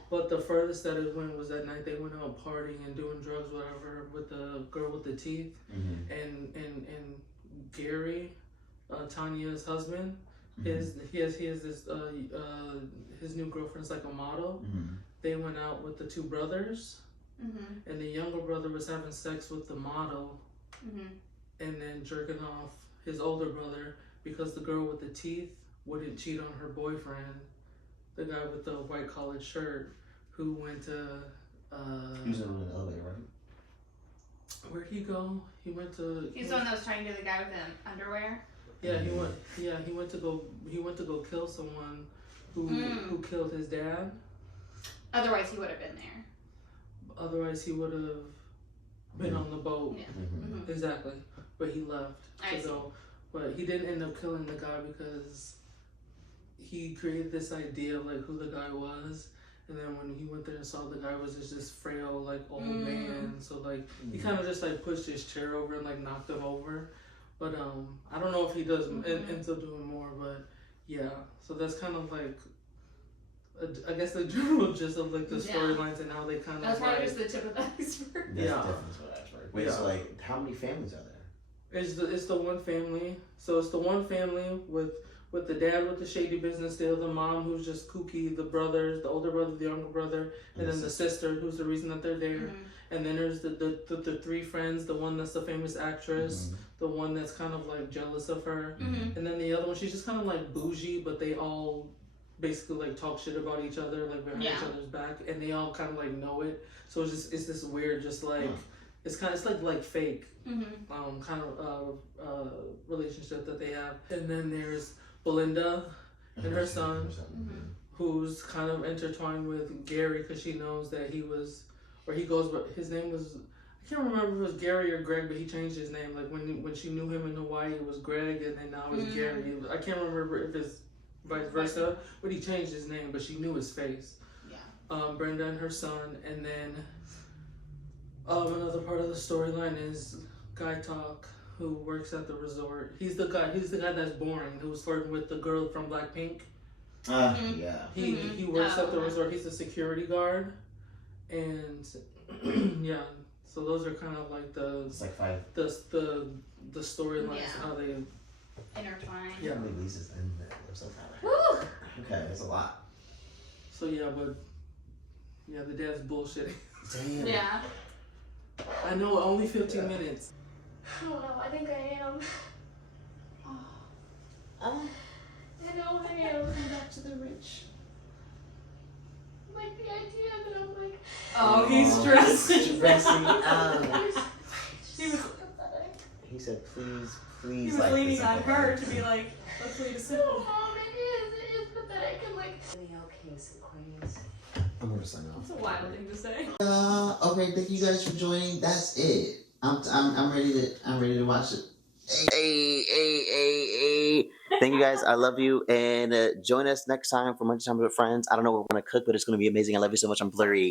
But the furthest that it went was that night they went out partying and doing drugs, whatever, with the girl with the teeth, and Gary, Tanya's husband. He has this his new girlfriend's like a model. They went out with the two brothers. And the younger brother was having sex with the model, and then jerking off his older brother, because the girl with the teeth wouldn't cheat on her boyfriend, the guy with the white collared shirt, who went to he was in an elevator, right? Where'd he go? He went to. He's the one that was trying to do the guy with the underwear. Yeah, he went. Yeah, he went to go kill someone who killed his dad. Otherwise, he would have been there. Otherwise, he would have been on the boat. Yeah. Exactly. But he left to go. But he didn't end up killing the guy, because he created this idea of like who the guy was. And then when he went there and saw the guy was just this frail, like old man. So like he kind of just like pushed his chair over and like knocked him over. But I don't know if he does ends up doing more. But yeah, so that's kind of like. I guess the general gist of like the storylines and how they kind of. That's probably just the tip of the iceberg. That's definitely the iceberg. Wait, so like, how many families are there? It's the one family. So it's the one family with the dad with the shady business deal, the mom who's just kooky, the brothers, the older brother, the younger brother, and then the sister who's the reason that they're there. And then there's the three friends, the one that's the famous actress, the one that's kind of like jealous of her, and then the other one, she's just kind of like bougie, but they all basically like talk shit about each other, like behind each other's back, and they all kind of like know it. So it's this weird, just like it's like fake kind of relationship that they have. And then there's Belinda and her son, who's kind of intertwined with Gary, because she knows that he was, or he goes, but his name was, I can't remember if it was Gary or Greg, but he changed his name. Like when she knew him in Hawaii, it was Greg, and then now it's Gary. I can't remember if it's vice versa, but he changed his name, but she knew his face. Brenda and her son, and then another part of the storyline is Guy Talk, who works at the resort. He's the guy that's boring, who was flirting with the girl from Blackpink. Yeah. He works at the resort. He's a security guard, and yeah. So those are kind of like It's like five. The storylines, how they intertwine. Yeah. How many leases in there? There's like that. Woo! Okay, that's a lot. So yeah, but yeah, the dad's bullshitting. Damn. Yeah. I know, only 15 minutes. I don't know. I think I am. I know I am. Come back to the rich. Like the idea that I'm like. Oh, he's stressing. Stressing out. He was. He said, please. He was like leaning on her to be like, let's lead a simple. No, Mom, it is pathetic. I'm like. Any kings and queens. I'm gonna sign off. That's a wild thing to say. Okay, thank you guys for joining. That's it. I'm ready to watch it. Hey. Thank you guys. I love you. And join us next time for Muchie Time with Friends. I don't know what we're going to cook, but it's going to be amazing. I love you so much. I'm blurry.